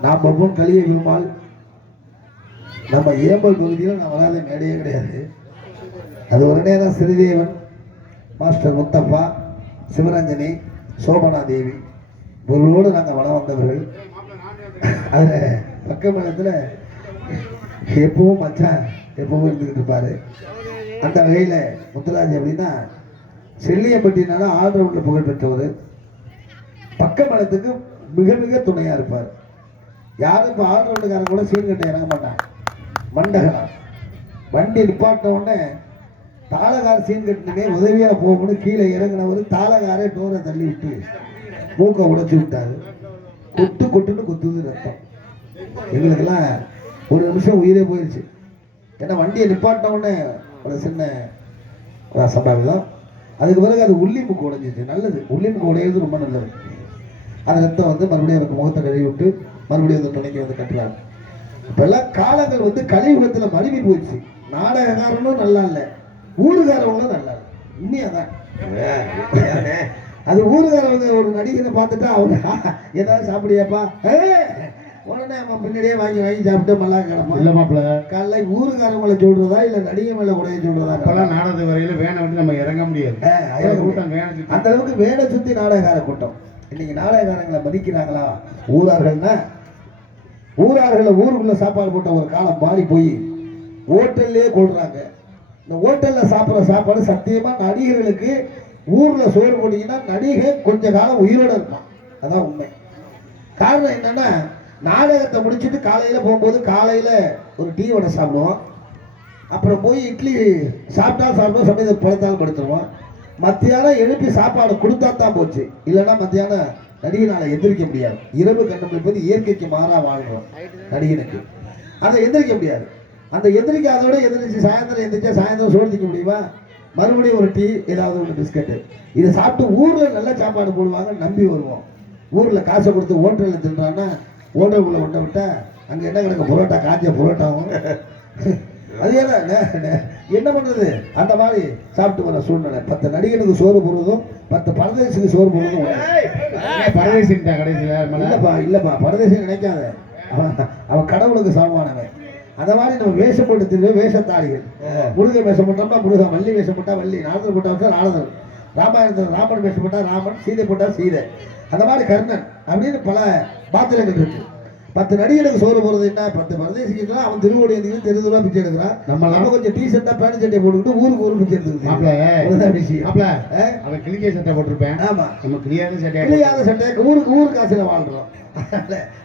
நாம் கலிய விரும்பால் நம்ம ஏம்பல் பகுதியில் நான் வராத மேடையே கிடையாது. அது ஒரு நேரம் ஸ்ரீதேவன், மாஸ்டர் முத்தப்பா, சிவரஞ்சனி, சோபனா தேவி இவர்களோடு நாங்கள் வளம் வந்தவர்கள். அதில் பக்கமேளத்தில் எப்பவும் மச்சான் எப்பவும் இருந்துக்கிட்டு இருப்பார். அந்த வகையில் முத்துராஜ் அப்படின்னா செல்லியம்பட்டினால ஆல்ரவுண்டில் புகழ் பெற்றவர். பக்கமேளத்துக்கு மிக மிக துணையாக இருப்பார். யாரும் இப்போ ஆல்ரவுண்டுக்காரன் கூட சீன் கட்ட இறங்க மாட்டான். மண்டகனா வண்டி நிப்பாட்டின உடனே தாளகார சீன் கட்டினே உதவியாக போகணும்னு கீழே இறங்கினவர் தாளகாரே டோரை தள்ளி விட்டு மூக்கை உடைச்சி விட்டாரு. கொட்டு கொட்டுன்னு கொத்துது ரத்தம். எங்களுக்கெல்லாம் ஒரு நிமிஷம் உயிரே போயிடுச்சு. ஏன்னா வண்டியை நிப்பாட்டின உடனே ஒரு சின்ன சம்பாவிதம். அதுக்கு பிறகு அது உள்ளி மூக்கு உடைஞ்சிச்சு. நல்லது, உள்ளி மூக்கு உடையிறது ரொம்ப நல்லது. அந்த ரத்தம் வந்து மறுபடியும் அவருக்கு முகத்தை கழுவி விட்டு மறுபடியும் அந்த துணைக்கு வந்து கட்டுறாங்க. இப்பெல்லாம் காலங்கள் வந்து கலியுகத்துல மருவி போச்சு. நாடகக்காரனும் நல்லா இல்லை, ஊருக்காரவங்களும் நல்லா இல்லை. உண்மையாதான். அது ஊருக்காரவங்க ஒரு நடிகனை பார்த்துட்டா அவங்க ஏதாவது சாப்பிடியாப்பா, உடனே அவன் பின்னாடியே வாங்கி வாங்கி சாப்பிட்டு மல்லா கிடப்பான். இல்ல மாப்பிள்ள, காலைல ஊருக்காரவங்களை சொல்றதா இல்ல நடிகை மேல கூட சொல்றதா? அப்பெல்லாம் நாடக வரையில வேனை விட்டு நம்ம இறங்க முடியாது. கூட்டம் வேனை சுத்தி, அந்த அளவுக்கு வேனை சுத்தி நாடகக்கார கூட்டம். இன்னைக்கு நாடகக்காரங்களை மதிக்கிறாங்களா? ஊரார்கள்னா ஊரார்களை ஊருக்குள்ள சாப்பாடு போட்ட ஒரு காலம் மாறி போய் ஹோட்டல்லே கொள்றாங்க. இந்த ஹோட்டல்ல சாப்பிட்ற சாப்பாடு சத்தியமா நடிகர்களுக்கு ஊர்ல சோறு போட்டீங்கன்னா நடிகை கொஞ்ச காலம் உயிரோட இருப்பான். அதான் உண்மை. காரணம் என்னன்னா, நாடகத்தை முடிச்சுட்டு காலையில போகும்போது காலையில ஒரு டீ வடை சாப்பிடுவோம், அப்புறம் போய் இட்லி சாப்பிடுவோம், சமயத்தில் படுத்தாலும் படுத்துருவோம். மத்தியானம் எழுப்பி சாப்பாடு கொடுத்தா தான் போச்சு, இல்லைன்னா மத்தியானம் நடிகனால எந்திரிக்க முடியாது. இரவு கண்டுபிடிப்பது இயற்கைக்கு மாறா வாழ்றோம் நடிகனுக்கு, அதை எந்திரிக்க முடியாது. அந்த எந்திரிக்காதோட எந்திரிச்சு சாயந்தரம் எந்திரிச்சா சாயந்தரம் சோறு திக்க முடியுமா? மறுபடியும் ஒரு டீ, ஏதாவது ஒரு பிஸ்கட்டு, இதை சாப்பிட்டு ஊர்ல நல்ல சாப்பாடு போடுவாங்க நம்பி வருவோம். ஊர்ல காசை கொடுத்து ஹோட்டலில் தின்றான்னா ஹோட்டலுக்குள்ள ஒன்றை விட்டா அங்கே என்ன கிடக்கு? புரோட்டா, காஞ்ச புரோட்டாவும். அது என்ன பண்றது? அந்த மாதிரி சாப்பிட்டு வர சூழ்நிலை. 10 நடிகனுக்கு சோறு போடுறதும் 10 பரதேசிக்கு சோறு போடுறதும். பரதேசிட்டா கடைசியில இல்லப்பா பரதேசி நினைக்காத, அவன் கடவுளுக்கு சமமானவன். அந்த மாதிரி நம்ம வேஷம் போட்டு திரும்ப வேஷத்தாளிகள். முருகன் வேஷம் போட்டோம்னா முருகன், வள்ளி வேஷம் போட்டா வள்ளி, நாரதர் போட்டா நாரதர், ராமாயணத்தில் ராமன் வேஷம் போட்டா ராமன், சீதை போட்டா சீதை, அந்த மாதிரி கர்ணன் அப்படின்னு பல பாத்திரங்கள் இருக்கு. 10 நடிகனுக்கு சோறு போறது என்ன? 10 பரதேசிக்கலாம் அவன் திருவோடி எழுதிக்கிட்டு தெருதுவா பிச்சை எடுக்கிறான். நம்ம கொஞ்சம் டீ ஷர்ட்டா பேண்ட் சட்டை போட்டுக்கிட்டு ஊருக்கு ஊருக்கு பிச்சை எடுத்துக்கிட்டு அவன் கிளிக்கே சட்டை போட்டிருப்பேன். ஆமா, நம்ம கிளியாத சட்டை ஊருக்கு ஊருக்கு காசுல வாழ்றோம்.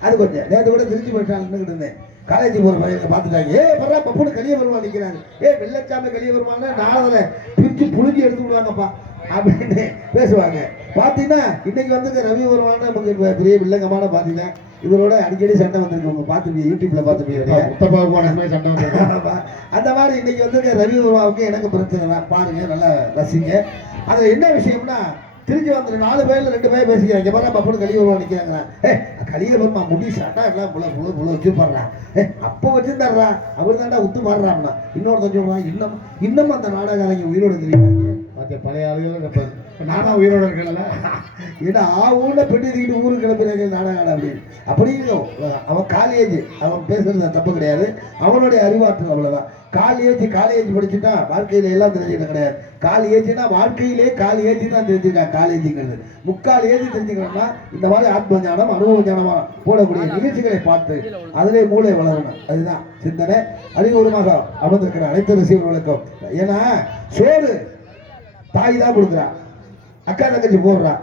அது கொஞ்சம் நேற்று கூட திருச்சி போயிட்டான்னு இருந்தேன். காலேஜ் போற பையனை பார்த்துட்டாங்க. பரவா பப்புனு கலிய வருவான் நிற்கிறாங்க. வெள்ளச்சாமி கலிய வருவாங்க, நாளதுல பிரிச்சு புழுஞ்சி எடுத்து விடுவாங்கப்பா அப்படின்னு பேசுவாங்க. பார்த்தீங்கன்னா இன்னைக்கு வந்து ரவி வருவான்னு நமக்கு பெரிய வில்லங்கமான பார்த்தீங்கன்னா இவரோட அடிக்கடி சண்டை வந்திருக்கு. உங்க பார்த்துருப்பீங்க, யூடியூப்ல பார்த்துருப்பீங்க சண்டை வந்து. அந்த மாதிரி இன்னைக்கு வந்து ரவி வருவாவுக்கு எனக்கு பிரச்சனை தான். பாருங்க, நல்லா ரசிங்க. அதுல என்ன விஷயம்னா, திருச்சி வந்து 4 பேர்ல 2 பேர் பேசிக்கிறாங்க. பாரு பப்புனு கலிய வருவா நிற்கிறாங்க. கலிய வருமா முடி சட்டா எல்லாம் புள்ள வச்சுப்பாடுறான். அப்போ வச்சிருந்தாடுறா, அவர் தாண்டா உத்து மாறுறான்னா. இன்னொருத்தன் சொல்றான், இன்னும் அந்த நாடகாரங்க உயிரோடு தெரியுமாங்க. பழைய ஆளுகள் நானா உயிரோட இருக்கல. ஏன்னா ஊர்ல பெட்டி தூக்கிட்டு ஊருக்கு கிளம்புறாங்க நாடகம் அப்படின்னு. அப்படிங்கும் அவன் காலேஜ், அவன் பேசுறது தப்பு கிடையாது, அவனுடைய அறிவாற்றல் அவ்வளவுதான். காலேஜ் படிச்சுட்டா வாழ்க்கையில எல்லாம் தெரிஞ்சுக்கிட்ட கிடையாது. காலேஜ்னா வாழ்க்கையிலே காலேஜ் தான் தெரிஞ்சுக்கான். காலேஜுங்கிறது 3/4 ஏஜ் தெரிஞ்சுக்கணும்னா இந்த மாதிரி ஆத்ம ஞானம், அனுபவ ஞானமா போடக்கூடிய நிகழ்ச்சிகளை பார்த்து அதிலே மூளை வளரணும். அதுதான் சிந்தனை. அறிவுரமாக அமர்ந்திருக்கிற அனைத்து ரசிகர்களுக்கும். ஏன்னா சோறு தாய் தான் கொடுக்குறான், அக்கா தங்கச்சி போடுறான்,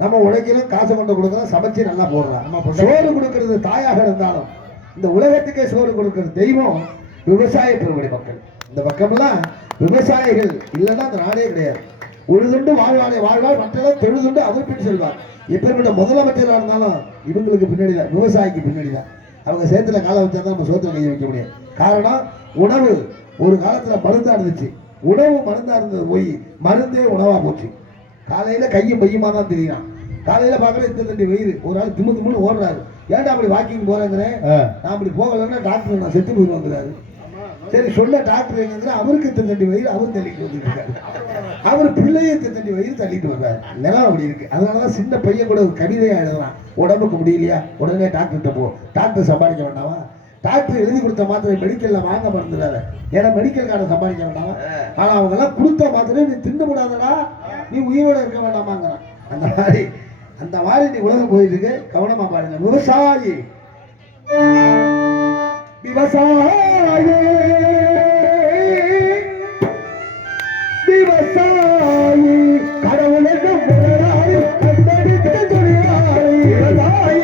நம்ம உழைக்கணும், காசை கொண்டு கொடுக்குறோம், சமைச்சு நல்லா போடுறான். சோறு கொடுக்கறது தாயாக இருந்தாலும் இந்த உலகத்துக்கே சோறு கொடுக்கறது தெய்வம் விவசாய பெருமடி மக்கள். இந்த பக்கமெல்லாம் விவசாயிகள் இல்லைன்னா அந்த நாடே கிடையாது. உழுதுண்டு வாழ்வானே வாழ்வாள், மற்றெல்லாம் தொழுதுண்டு அவர் பின் செல்வார். எப்பேற்பட்ட முதலமைச்சராக இருந்தாலும் இவங்களுக்கு பின்னாடி தான், விவசாயிக்கு பின்னாடி தான். அவங்க சேத்துல காலை வச்சா தான் நம்ம சோத்துல கையை வைக்க முடியும். காரணம், உணவு ஒரு காலத்துல மருந்தா இருந்துச்சு, உணவு மருந்தா இருந்தது போய் மருந்தே உணவா போச்சு. காலையில கையும் பையுமா தான் தெரியும். காலையில பாக்குற இந்த தண்டி வயிறு, ஒரு ஆள் திமுன்னு ஓடுறாரு. ஏன்டா அப்படி வாக்கிங் போறேங்கிறேன், நான் அப்படி போகலன்னா டாக்டர் நான் செத்து போய் வந்துடுறாரு. சரி சொல்ல டாக்டர் எங்கிற அவருக்கு தண்டி வயிறு அவர் தள்ளிட்டு வந்துருக்காரு, அவர் பிள்ளைய தண்டி வயிறு தள்ளிட்டு வர்றாரு. நிலம் அப்படி இருக்கு. அதனாலதான் சின்ன பையன் கூட ஒரு கவிதையா எழுதுறான், உடம்புக்கு முடியலையா உடனே டாக்டர்கிட்ட போ, டாக்டர் சம்பாதிக்க வேண்டாமா, டாக்டர் எழுதி கொடுத்த மாத்திரை மெடிக்கல்ல வாங்க மறந்துடாத, ஏன்னா மெடிக்கல் கார்டை சம்பாதிக்க வேண்டாமா. ஆனா அவங்க எல்லாம் கொடுத்த மாத்திரை நீ தின்னு கூடாதடா, நீ உயிரோட இருக்க வேண்டாமாங்கிறான். அந்த மாதிரி நீ உலகம் போயிட்டு இருக்கு, கவனமா பாருங்க. விவசாயி விவசாயி விவசாயி கடவுளுக்கு கண்டெடுத்த தொழிலாளி விவசாயி.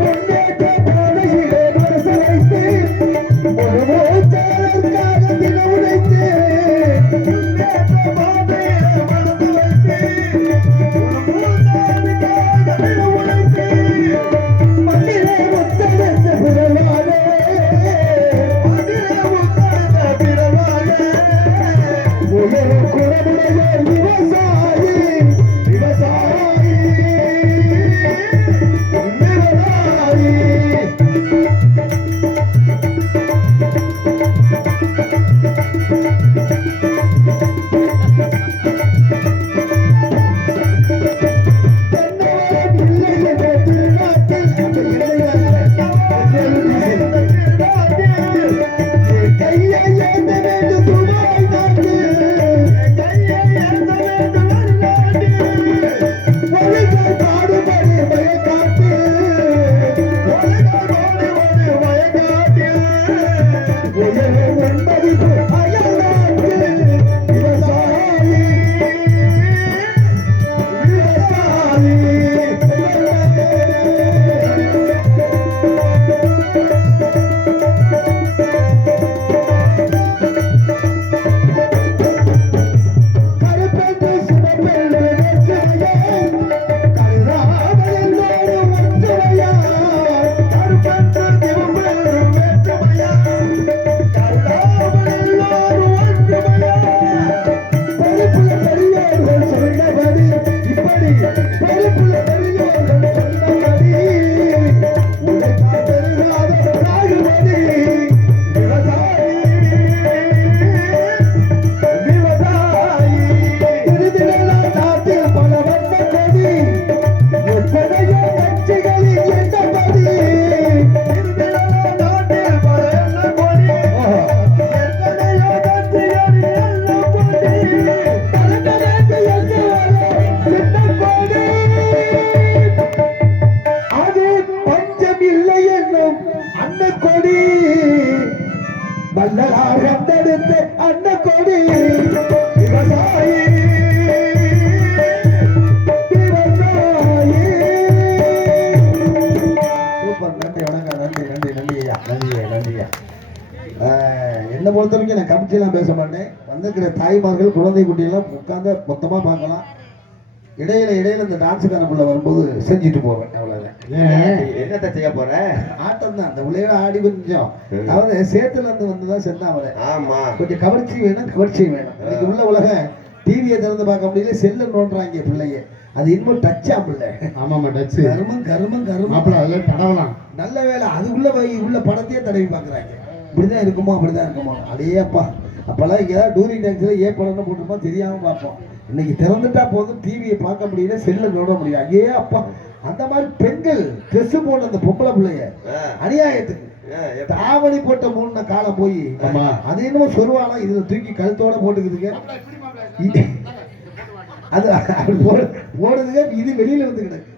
முன்னேற்ற பாதையிலே மனசு வைத்து ஒரு மூச்சாளர் வந்தெடுத்த அண்ண கொடி விவசாயி சூப்பர். நன்றி, வணக்கம். நன்றி நன்றி நன்றி ஐயா. நன்றி நன்றி ஐயா. என்னை பொறுத்த வரைக்கும் நான் கமிட்டியெல்லாம் பேச மாட்டேன். வந்திருக்கிற தாய்மார்கள் குழந்தை குட்டியெல்லாம் உட்காந்து மொத்தமாக பார்க்கலாம். இடையில இந்த டான்ஸுக்கான பிள்ளை வரும்போது செஞ்சுட்டு போவேன். அவ்வளோதான். என்னத்த செய்ய போற? ஆட்டம் தான். அந்த பிள்ளையோட ஆடி கொஞ்சம் அதாவது சேத்துல இருந்து வந்துதான் சென்னா அவரை. ஆமா, கொஞ்சம் கவர்ச்சி வேணும், கவர்ச்சி வேணும். இன்னைக்கு உள்ள உலகம் டிவியை திறந்து பார்க்க முடியல, செல்ல நோண்டுறாங்க பிள்ளைங்க. அது இன்னும் டச்சா பிள்ளை. ஆமாமா, டச். கருமம் மாப்பிள்ள அதுல தடவலாம். நல்ல வேலை. அது உள்ள படத்தையே தடவி பார்க்குறாங்க. இப்படிதான் இருக்குமோ அப்படிதான் இருக்குமோ. அடையப்பா அப்பெல்லாம் இங்கே டூரிங் டான்ஸில் ஏ படம்னு போட்டிருப்போம், தெரியாமல் பார்ப்போம். இன்னைக்கு திறந்துட்டா போதும், டிவியை பார்க்க முடியல, செல்ல நோட முடியல. ஐயே அப்பா, அந்த மாதிரி பெண்கள் ட்ரெஸ் போட்ட அந்த பொம்பளை பிள்ளைய அநியாயத்துக்கு தாவணி போட்ட மூணு காலம் போய் அது என்னமோ சொல்லுவானா இதுல தூக்கி கழுத்தோட போட்டுக்குதுங்க. அது போடுதுங்க, இது வெளியில வந்து கிடக்கு.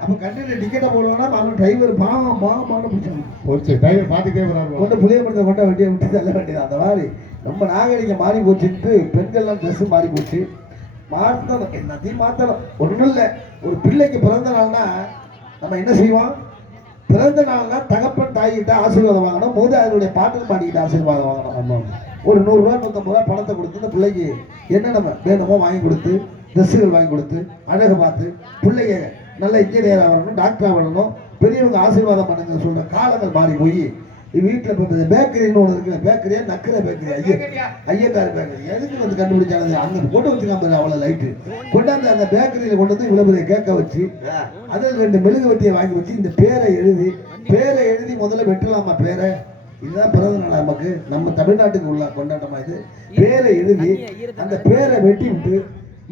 அப்ப கண்டிப்பா டிக்கெட்டை போடுவானா அவன் டிரைவர் பாவம் பிடிச்சாங்க. டிரைவர் பார்த்துட்டே வராரு. கொண்டு புளிய படத்தை கொண்ட வண்டியை விட்டு தள்ள வேண்டியது. அந்த மாதிரி நம்ம நாகரிகம் மாறி போச்சுட்டு பெண்கள்லாம் ட்ரெஸ் மாறி போச்சு. மாற்றணும், எல்லாத்தையும் மாற்றணும். ஒன்றும் இல்லை, ஒரு பிள்ளைக்கு பிறந்த நாள்னா நம்ம என்ன செய்வோம்? பிறந்த நாள்னா தகப்பன் தாய்கிட்ட ஆசீர்வாதம் வாங்கணும், மூதாதையருடைய பாட்டுக்கு பாடிக்கிட்ட ஆசீர்வாதம் வாங்கணும். ஆமாம், ஒரு 100 ரூபா 150 ரூபா பணத்தை கொடுத்து இந்த பிள்ளைக்கு என்ன நம்ம வேணுமோ வாங்கி கொடுத்து, ட்ரெஸ்ஸுகள் வாங்கி கொடுத்து, அழகு பார்த்து பிள்ளைங்க நல்ல இன்ஜினியராக வரணும், டாக்டராக வரணும், பெரியவங்க ஆசீர்வாதம் பண்ணுங்க சொல்ற காலங்கள் மாறி போய் வீட்டில் இப்போ பேக்கரின்னு ஒன்று இருக்கிற பேக்கரியா நக்கிற பேக்கரி ஐயக்கார பேக்கரி எதுக்கு வந்து கண்டுபிடிச்சானது? அங்கே போட்டு வச்சுக்காம அவ்வளோ லைட்டு கொண்டாந்து அந்த பேக்கரியில் கொண்டு வந்து இவ்வளோ பெரிய கேட்க வச்சு அதில் 2 மெழுகுவர்த்தியை வாங்கி வச்சு இந்த பேரை எழுதி முதல்ல வெட்டலாமா பேரை? இதுதான் பிறந்த நாள் நமக்கு, நம்ம தமிழ்நாட்டுக்கு உள்ள கொண்டாட்டமா இது. பேரை எழுதி அந்த பேரை வெட்டி விட்டு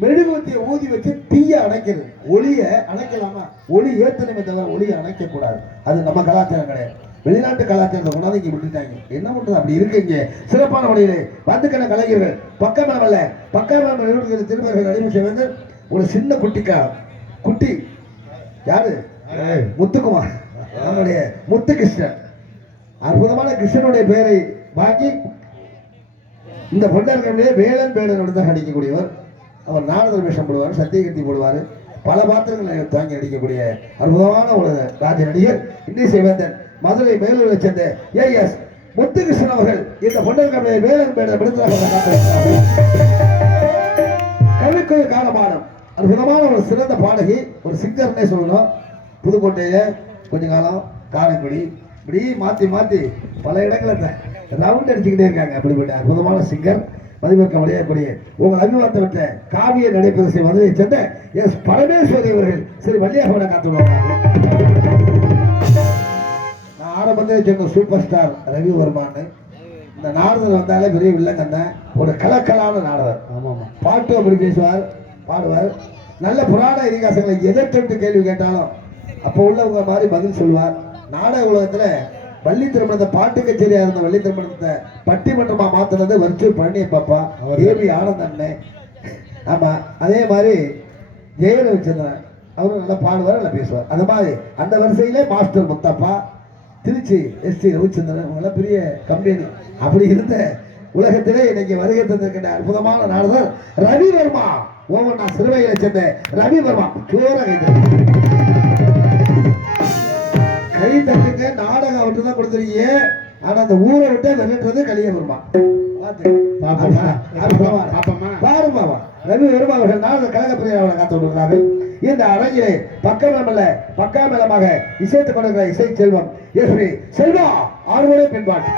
மெழுகுவத்தியை ஊதி வச்சு தீய அணைக்கிறது. ஒளியை அணைக்கலாமா? ஒளி ஏத்தனமே தவிர ஒளியை அணைக்க கூடாது. அது நம்ம கலாச்சாரம் கிடையாது. வெளிநாட்டு கலாச்சாரத்தை கொண்டாந்து இங்கே விட்டுட்டாங்க. என்ன பண்றது? அப்படி இருக்குங்க. சிறப்பான வழியிலே வந்துக்கிற கலைஞர்கள் பக்கமேளம் திருமர்கள் நடைமுறை வந்து ஒரு சின்ன குட்டி யாரு? முத்துக்குமார், நம்முடைய முத்துகிருஷ்ணன். அற்புதமான கிருஷ்ணனுடைய பெயரை வாங்கி இந்த பொன்னர்களே வேலன் தான் நடிக்கக்கூடியவர். அவர் நாடக வேஷம் போடுவார், சத்தியகீர்த்தி போடுவார், பல பாத்திரங்களை தாங்கி நடிக்கக்கூடிய அற்புதமான ஒரு ராஜ நடிகர். இன்னிசை வேந்தன் மதுரை மேலூரை சேர்ந்த ஏஎஸ் முத்துகிருஷ்ணன் அவர்கள் இந்த பொன்னர்கள் வேலன் பேடை கவிக்குழு காலமானம். அற்புதமான ஒரு சிறந்த பாடகி, ஒரு சிங்கர்னே சொல்லணும். புதுக்கோட்டையில கொஞ்ச காலம், காரைக்குடி, இப்படி மாற்றி பல இடங்களை ரவுண்ட் அடிச்சுக்கிட்டே இருக்காங்க. அப்படிப்பட்ட அற்புதமான சிங்கர், மதிப்பிற்க விளையாடக்கூடிய உங்கள் அபிமானத்தை பெற்ற காவிய நடைபெற மதுரையை சேர்ந்த எஸ் பரமேஸ்வரி அவர்கள் சரி வள்ளியாக காத்துள்ளாங்க. நான் ஆரம்பத்தில் சொன்ன சூப்பர் ஸ்டார் ரவிவர்மான்னு. இந்த நாடகர் வந்தாலே பெரிய வில்லங்க தான், ஒரு கலக்கலான நாடகர். ஆமாம், பாட்டு அப்படி பேசுவார், பாடுவார். நல்ல புராண இதிகாசங்களை எதை தொட்டு கேள்வி கேட்டாலும் அப்போ உள்ளவங்க மாதிரி பதில் சொல்வார். நாடக உலகத்துல வள்ளி திருமணத்தை பாட்டு கச்சேரியா இருந்த வள்ளி திருமணத்தை பட்டிமன்றமா மாத்தினது வர்ச்சூர் பழனிய பாப்பா, ஏபி ஆனந்தண்ணன். ஆமா, அதே மாதிரி ஜெயலலிதன் அவரும் நல்லா பாடுவார், நல்லா பேசுவார். அந்த மாதிரி அந்த வரிசையிலே மாஸ்டர் முத்தப்பா, திருச்சி எஸ்டி ரவிச்சந்திரன், இவங்கெல்லாம் பெரிய கம்பெனி. அப்படி இருந்த உலகத்திலே இன்னைக்கு வருகை தந்திருக்கின்ற அற்புதமான நாடகர் ரவிவர்மா. ஓவண்ணா சிறுவையில சேர்ந்த ரவிவர்மா. கை தட்டுங்க. நாடகம் அவர்கிட்ட தான் கொடுத்துருக்கீங்க. ஆனா அந்த ஊரை விட்டு வெள்ளட்டுறது கலியவர்மா. பாருமாவா ரவி வருமா அவர்கள் நாடக கழக பிரியாவை காத்து கொண்டிருக்கிறார்கள். இந்த அரங்கிலே பக்கமேளமாக இசைத்துக் கொண்டிருக்கிற இசை செல்வம் எஸ்பி செல்வா ஆறுமுறை பெண்பாட்டு.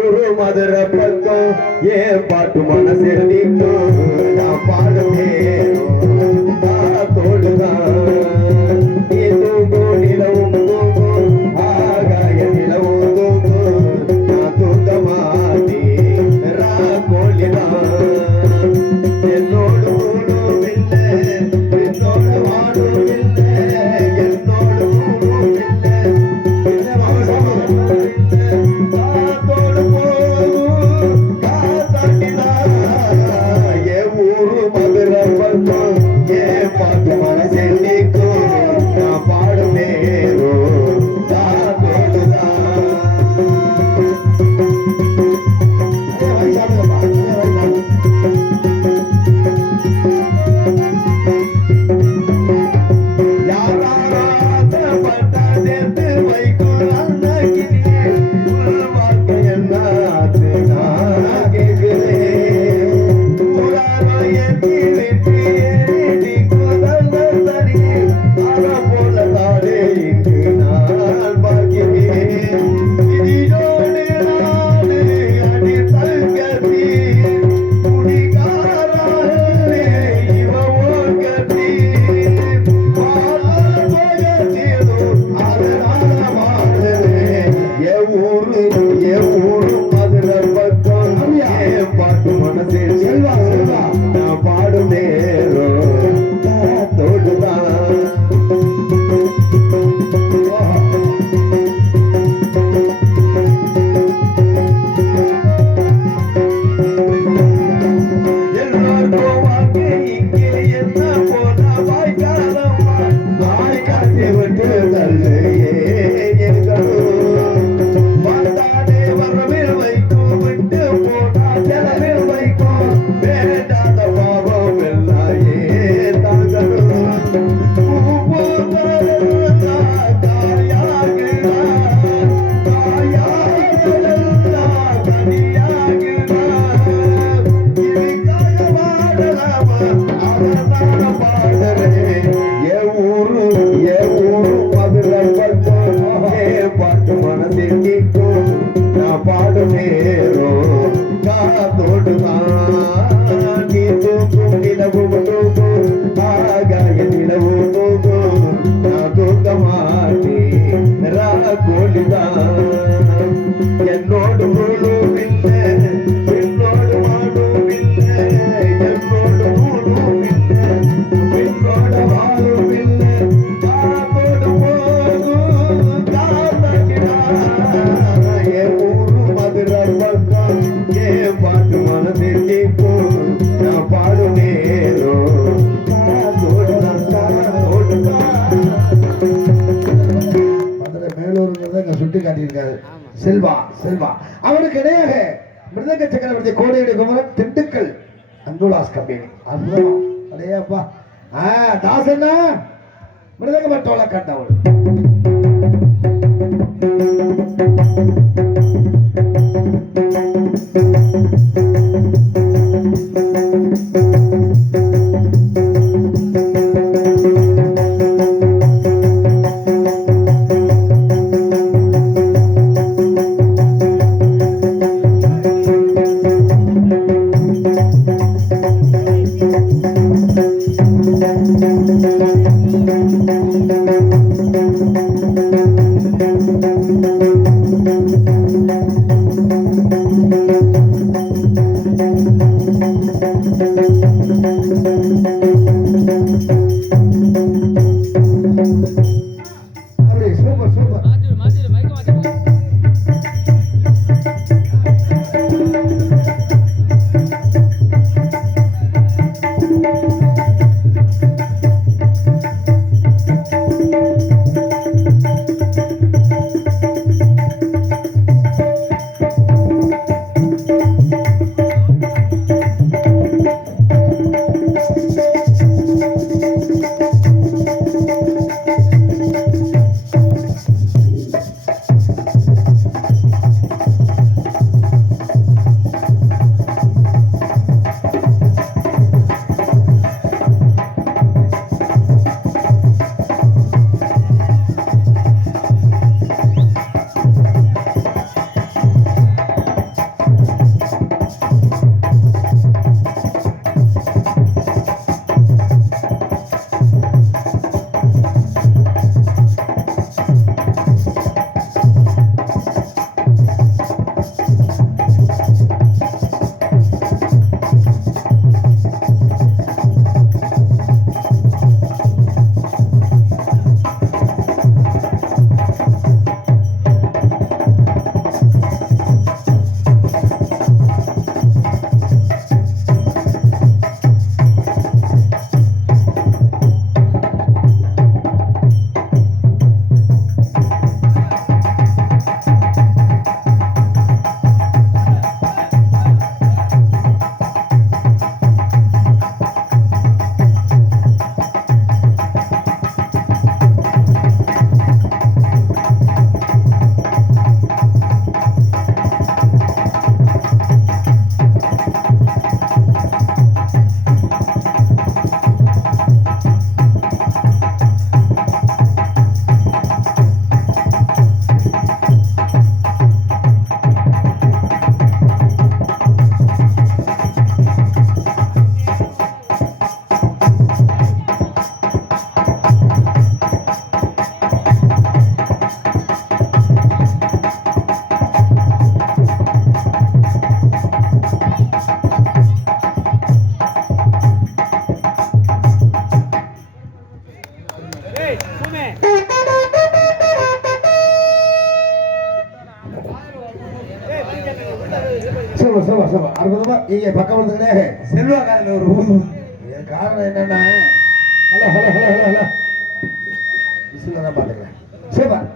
ஊரு மதுரை பக்கம் ஏன் பாட்டு மனசில் நான் பாடுவேன் தோடுதான் நிலவும் தூங்கும் ஆகாய நிலவும் தூங்கும் நான் தூங்க மாட்டி ராகோலிதான் என்னோடு ஊடும் இல்லை என்னோட வாடும் இல்லை என்னோடு ஊடும் இல்லை காத்தோடு போகும் காத்தாட்டிதான் என் ஊரு மதுரை நான் கேட்கிறேன். புறாரோ ஏத்தி விட்டு ஏறி குதல் தனியே அற போல தானே இங்கு நான் பார்க்கிறேன். இடியோடு நாடு அடி தங்கத்தி குடிகாரே இவ ஓங்கத்தி பாடல் போயத்திடும் அதனால மாறுறேன். என் ஊரு மதுரை பக்கம் என் பாட்டு மனசே செல்வா செல்வா நான் பாடும் நேரம் தோடுதான். எல்லோருக்கும் வாழ்க்கை இங்கே என்ன போனா வாய்க்காலம்மா வாய் காட்டி விட்டு தள்ளு வந்தாடே வரவில் வைக்கும் விட்டு போனா செலவில் வைக்கும் வேண்டாத பாவம் எல்லாயே தங்கணும். பாட்டு மனதில் நிற்கும் நான் பாடும் நேரம் காத்தோடுதான். நீ தூக்கும் நிலவும் தூக்கும் ஆகாய நிலவும் தூக்கும் நான் தூக்க மாட்டேன் கோழிதான். என்னோடு முழும் இல்லை என்னோடு மாடும் இல்லை என்னோடு முழும் இல்லை என்னோட வாழும் இல்லை காத்தோடு போகும் காத்தகிடா. என் ஊரு மதுரை பக்கம் என் பாட்டு மனதில் கேட்கும் நான் பாடும் நேரம் காத்தோடுதான் காத்தோடுதான். மதுரை மேலூருங்கிறத இங்க சுட்டி காட்டியிருக்காரு செல்வா செல்வா. அவனுக்கு இணையாக மிருதங்க சக்கரவர்த்தி கோடியுடைய குமரன் திண்டுக்கல் அன்புலாஸ் கம்பெனி. அற்புதம் அடையாப்பா. தாசன்னா மிருதங்க மட்டோல கண்டவள். Thank you. Super super super அற்புதமா இங்கே பக்கம் வந்துக்கிட்டே செல்வாக்காரன் ஒரு ஊர். இது காரணம் என்னன்னா hello hello hello hello hello whistle தான் பார்த்துக்கிறேன். சூப்பர்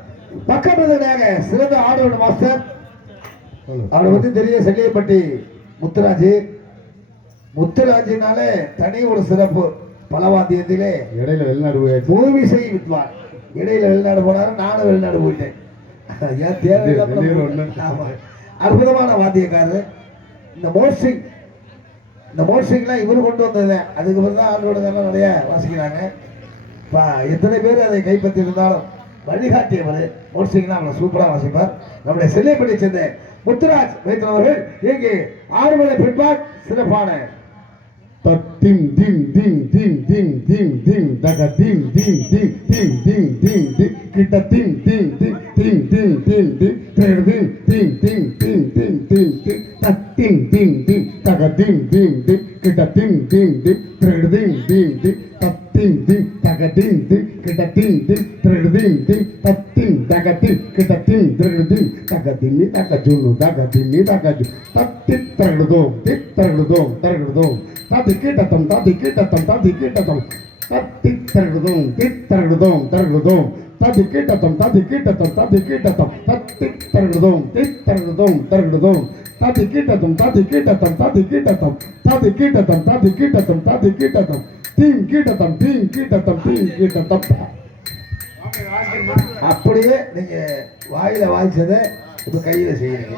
பக்கம் வந்துக்கிட்டாங்க சிறந்த ஆடோட மாஸ்டர். அவரை பற்றி தெரிய செல்லியப்பட்டி முத்துராஜ். முத்துராஜினாலே தனி ஒரு சிறப்பு. பலவாத்தியத்திலே இடையில வெளிநாடு போயாச்சு. பூமிசை வித்வான். இடையில வெளிநாடு போனாலும் நானும் வெளிநாடு போயிட்டேன். ஏன் தேவையில்லாம. ஆமா அற்புதமான வாத்தியக்காரர். இந்த மோர்சிங் இவரு கொண்டு வந்தது. அதுக்கு பிறகு தான் ஆண்டோடதெல்லாம் நிறைய வாசிக்கிறாங்க. இப்போ எத்தனை பேர் அதை கைப்பற்றி இருந்தாலும் வழிகாட்டியவர் மோர்சிங்லாம் அவங்களை சூப்பராக வாசிப்பார். நம்முடைய செல்லைப்படி சேர்ந்த முத்துராஜ் வைத்தவர்கள் இங்கே 6 மணி பின்பாட் சிறப்பான Tim dim dim dim dim dim dim daga dim dim dim dim dim dim dim kita dim dim dim dim dim dim dim ter dim dim dim dim dim dim dim tak dim dim dim daga dim dim dim kita dim dim dim ter dim dim dim tak dim dim daga dim dim kita dim dim ter dim dim tak dim daga dim kita dim ter dim daga dim ni daga junu daga dim ni daga ju tak tit ter dom tadi kita tam tadi kita tam tadi kita tam tadi tergedung tadi kita tam tadi kita tam tadi kita tam tadi tergedung tadi kita tam tadi kita tam tadi kita tam tadi kita tam tadi kita tam tadi kita tam tim kita tam அப்படியே நீங்க வாயில வாய்ச்சதை இப்ப கையில செய்யறீங்க.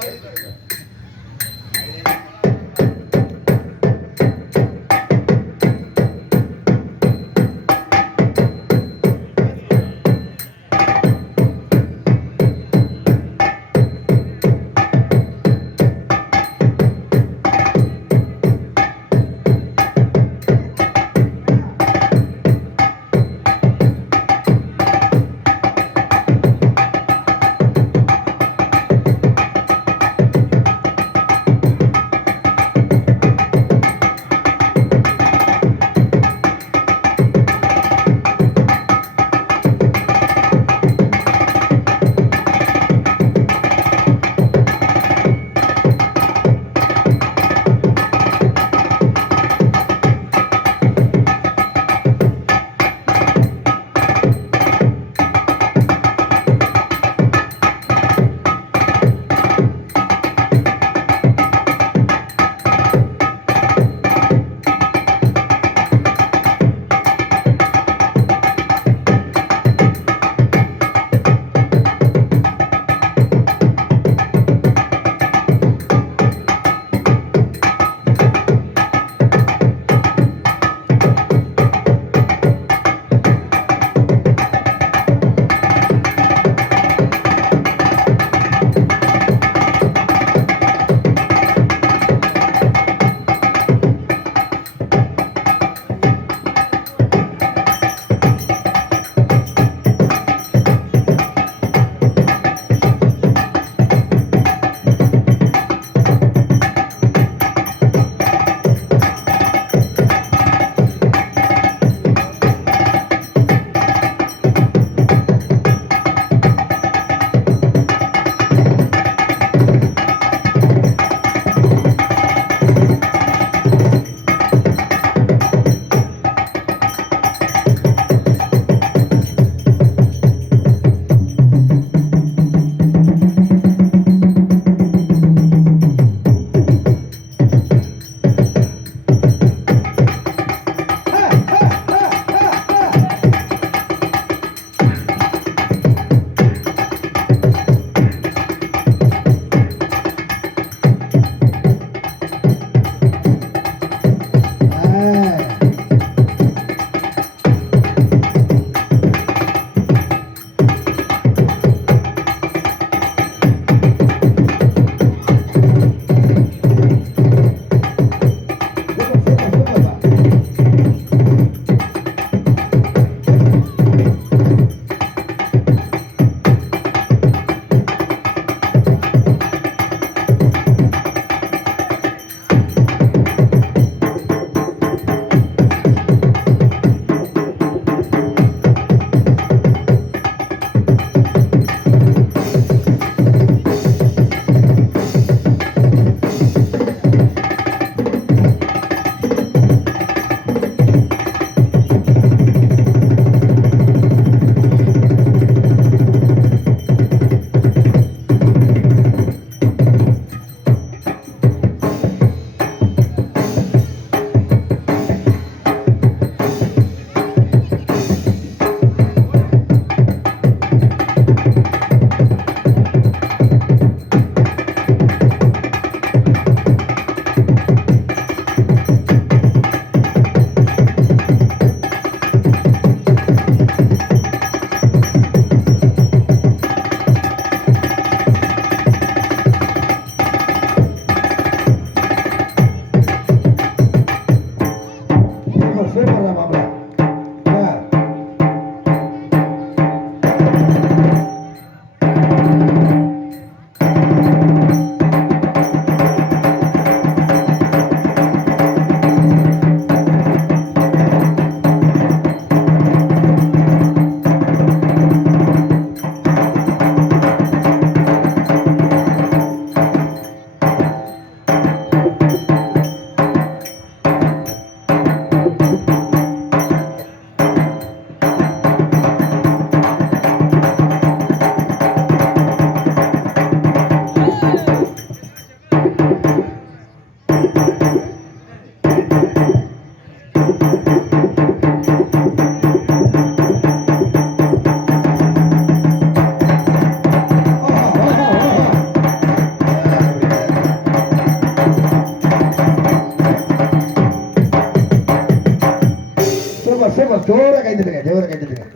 கைத்துட்டுங்க, ஜோர கைத்துட்டுங்க.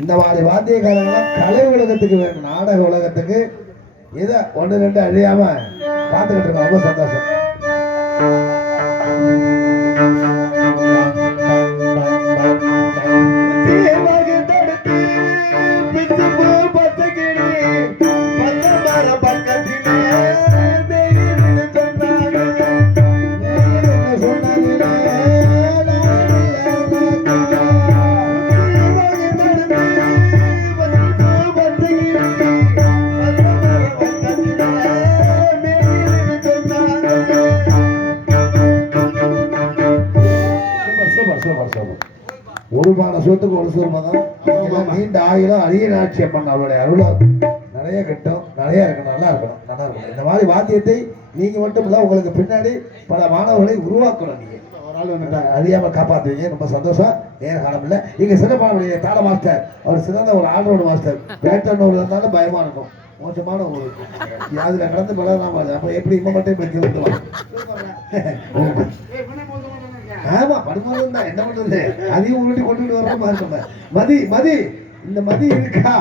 இந்த மாதிரி வாத்தியக்காரங்களாம் கலை உலகத்துக்கு வேணும், நாடக உலகத்துக்கு இதை ஒன்று ரெண்டு அழியாம பார்த்துக்கிட்டு இருக்கோம். ரொம்ப சந்தோஷம். ஒரு பான சொத்துக்கு ஒரு சூர்மை தான். நீண்ட ஆயுதம் அரியநாட்சி அம்மன் அவருடைய அருளால் நிறைய கட்டும், நிறைய இருக்கணும், நல்லா இருக்கணும், நல்லா இருக்கணும். இந்த மாதிரி வாத்தியத்தை நீங்க மட்டும் இல்ல, உங்களுக்கு பின்னாடி பல மாணவர்களை உருவாக்கணும். நீங்க ஒரு ஆள் வந்து அறியாம காப்பாற்றுவீங்க. ரொம்ப சந்தோஷம். நேர காலம் இல்லை. இங்க சிறப்பான தாள மாஸ்டர், அவர் சிறந்த ஒரு ஆல்ரவுண்ட் மாஸ்டர். வேட்டனூர் இருந்தாலும் பயமா இருக்கும், மோசமான ஒரு அதுல கடந்து பழகலாம். அப்ப எப்படி இம்ம மட்டும் போய் திருந்துவான். ஆமா, படுமாறும் தான், என்ன பண்றது, அதையும் உருட்டி கொண்டு வரமா இருக்கும். மதி மதி இந்த மதி இருக்கா,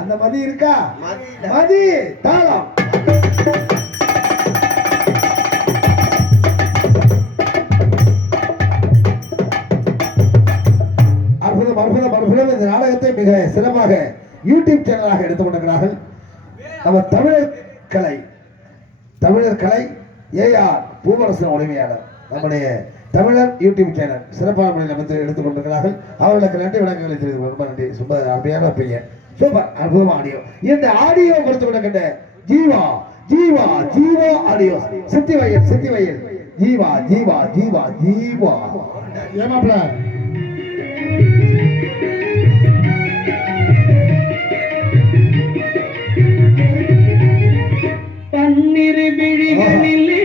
அந்த மதி இருக்கா, மதி தாளம். அற்புதம் அற்புதம் அற்புதம். இந்த நாடகத்தை மிக சிறப்பாக யூடியூப் சேனலாக எடுத்துக் கொண்டிருக்கிறார்கள். நம்ம தமிழர் கலை ஏஆர் பூவரசன் உரிமையாளர் நம்முடைய தமிழர் யூடியூப் சேனல் சிறப்பான முறையில் அமைத்து எடுத்துக் கொண்டிருக்கிறார்கள். அவர்களுக்கு நன்றி வணக்கங்களை தெரிவித்து ரொம்ப நன்றி. ரொம்ப அருமையான வைப்பீங்க, சூப்பர், அற்புதமா ஆடியோ. இந்த ஆடியோ கொடுத்து விடுகின்ற ஜீவா ஜீவா ஜீவா ஆடியோ சித்தி வயல் ஜீவா ஜீவா ஜீவா ஜீவா ஏமாப்ல பன்னிரு விழிகளிலே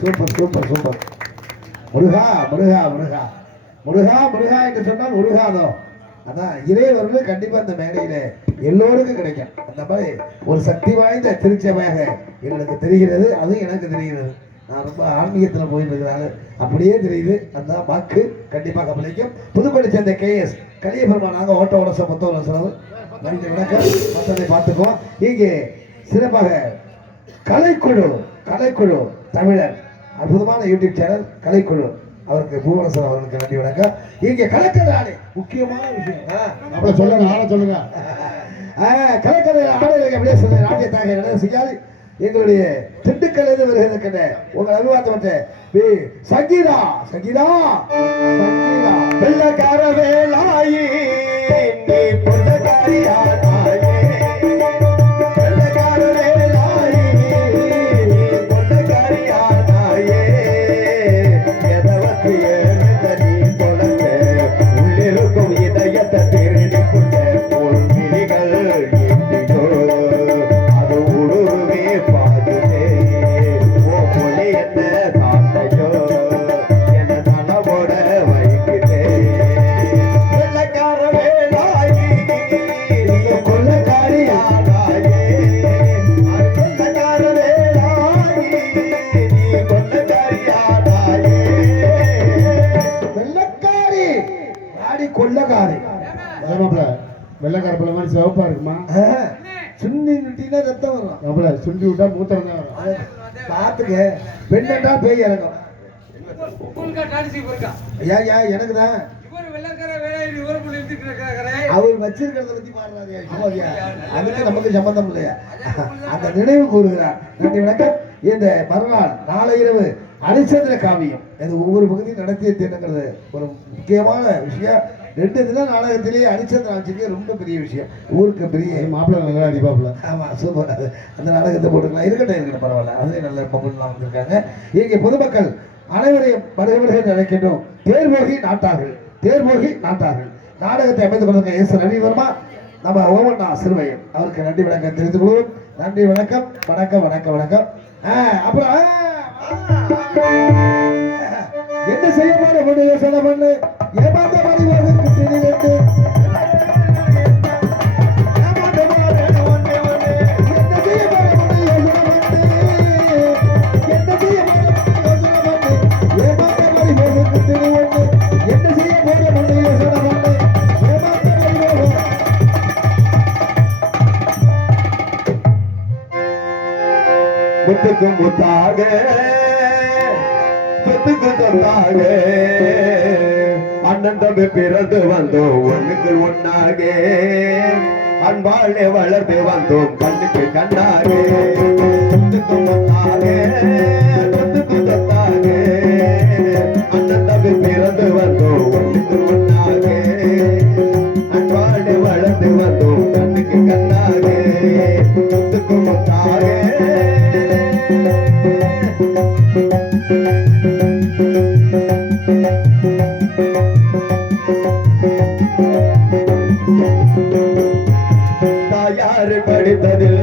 super super super. Muruga Muruga Muruga Muruga Muruga என்று சொன்னால் முருகாதோ, அதான் இறைவர்கள் கண்டிப்பா இந்த மேடையில எல்லோருக்கும் கிடைக்கும். அந்த மாதிரி ஒரு சக்தி வாய்ந்த திருச்சபையாக எங்களுக்கு தெரிகிறது, அதுவும் எனக்கு தெரிகிறது. நான் ரொம்ப ஆன்மீகத்தில் போயிட்டு இருக்கிறாரு, அப்படியே தெரியுது. அந்த வாக்கு கண்டிப்பாக பிழைக்கும். புதுக்கோட்டை சேர்ந்த KS கலியபெருமானாக ஓட்ட உடச மொத்த செலவு நன்றி வணக்கம். மற்றதை பார்த்துக்குவோம். இங்கே சிறப்பாக கலைக்குழு தமிழர் அற்புதமான யூடியூப் சேனல் கலைக்குழு, அவருக்கு பூவனசன் அவர்களுக்கு நன்றி வணக்கம். இங்கே கலக்கரை ஆடை முக்கியமான விஷயம் அப்ப சொல்லுங்க, ஆட சொல்லுங்க. கலக்கரை ஆடைகளுக்கு அப்படியே சொல்ல ராஜ்யத்தாக சிகாரி எங்களுடைய திண்டுக்கல் வருகின்ற உங்கள் அபிவாதமற்ற சங்கீதா சங்கீதா சங்கீதா வெள்ளக்கார வேலாயி நீ பொள்ளக்காரியானாயே மாதிரி சிவப்பா இருக்குமா? சுண்ணி விட்டீங்கன்னா ரத்தம் வரும். அப்பல சுண்டி விட்டா மூத்திரம் தான் வரும். பார்த்துக்க, பெண்ணா பேய் இறங்கும். எனக்கு தான் அவர் வச்சிருக்கிறத பத்தி பாடுறாரு. அதுக்கு நமக்கு சம்பந்தம் இல்லையா? அந்த நினைவு கூறுகிறார். நன்றி வணக்கம். இந்த மறுநாள் நாளை இரவு அரிச்சந்திர காவியம் இது ஒவ்வொரு பகுதியும் நடத்திய தினங்கிறது ஒரு முக்கியமான விஷயம். 2 தினம் நாடகத்திலேயே அரிச்சந்திர ஆட்சிக்கு ரொம்ப பெரிய விஷயம். ஊருக்கு பெரிய மாப்பிள்ளை நல்லா அடிப்பாப்புல. ஆமா, சூப்பர். அது அந்த நாடகத்தை போட்டுக்கலாம். இருக்கட்டும் பரவாயில்ல. அதே நல்ல பகுதிலாம் வந்திருக்காங்க. இங்கே பொதுமக்கள் அனைவரையும் வருகிறவர்கள் நினைக்கின்றோம். தேர்வோகி நாட்டார்கள், தேர்வோகி நாட்டார்கள் நாடகத்தை அமைத்துக் கொண்டிருக்க எஸ் ரவிவர்மா, நம்ம ஓவண்ணா சிறுவையம் அவருக்கு நன்றி வணக்கம் தெரிவித்துக் கொள்வோம். நன்றி வணக்கம், வணக்கம், வணக்கம், வணக்கம். அப்புறம் என்ன செய்ய போற பொண்ணு யோசனை பண்ணு, ஏமாந்த மாதிரி வருது திடீரென்று. முத்துக்கு முத்தாக சொத்துக்கு சொத்தாக அண்ணன் தம்பி பிறந்து வந்தோம் ஒண்ணுக்கு ஒன்னாக அன்பாலே வளர்ந்து வந்தோம் கண்ணுக்கு கண்ணாக சொத்துக்கு முத்தாக சொத்துக்கு சொத்தாக அண்ணன் தம்பி பிறந்து வந்தோம் ஒண்ணுக்கு ஒன்னாக அன்பாலே வளர்ந்து வந்தோம் கண்ணுக்கு கண்ணாக சொத்துக்கு முத்தாக தாயார் படித்ததில்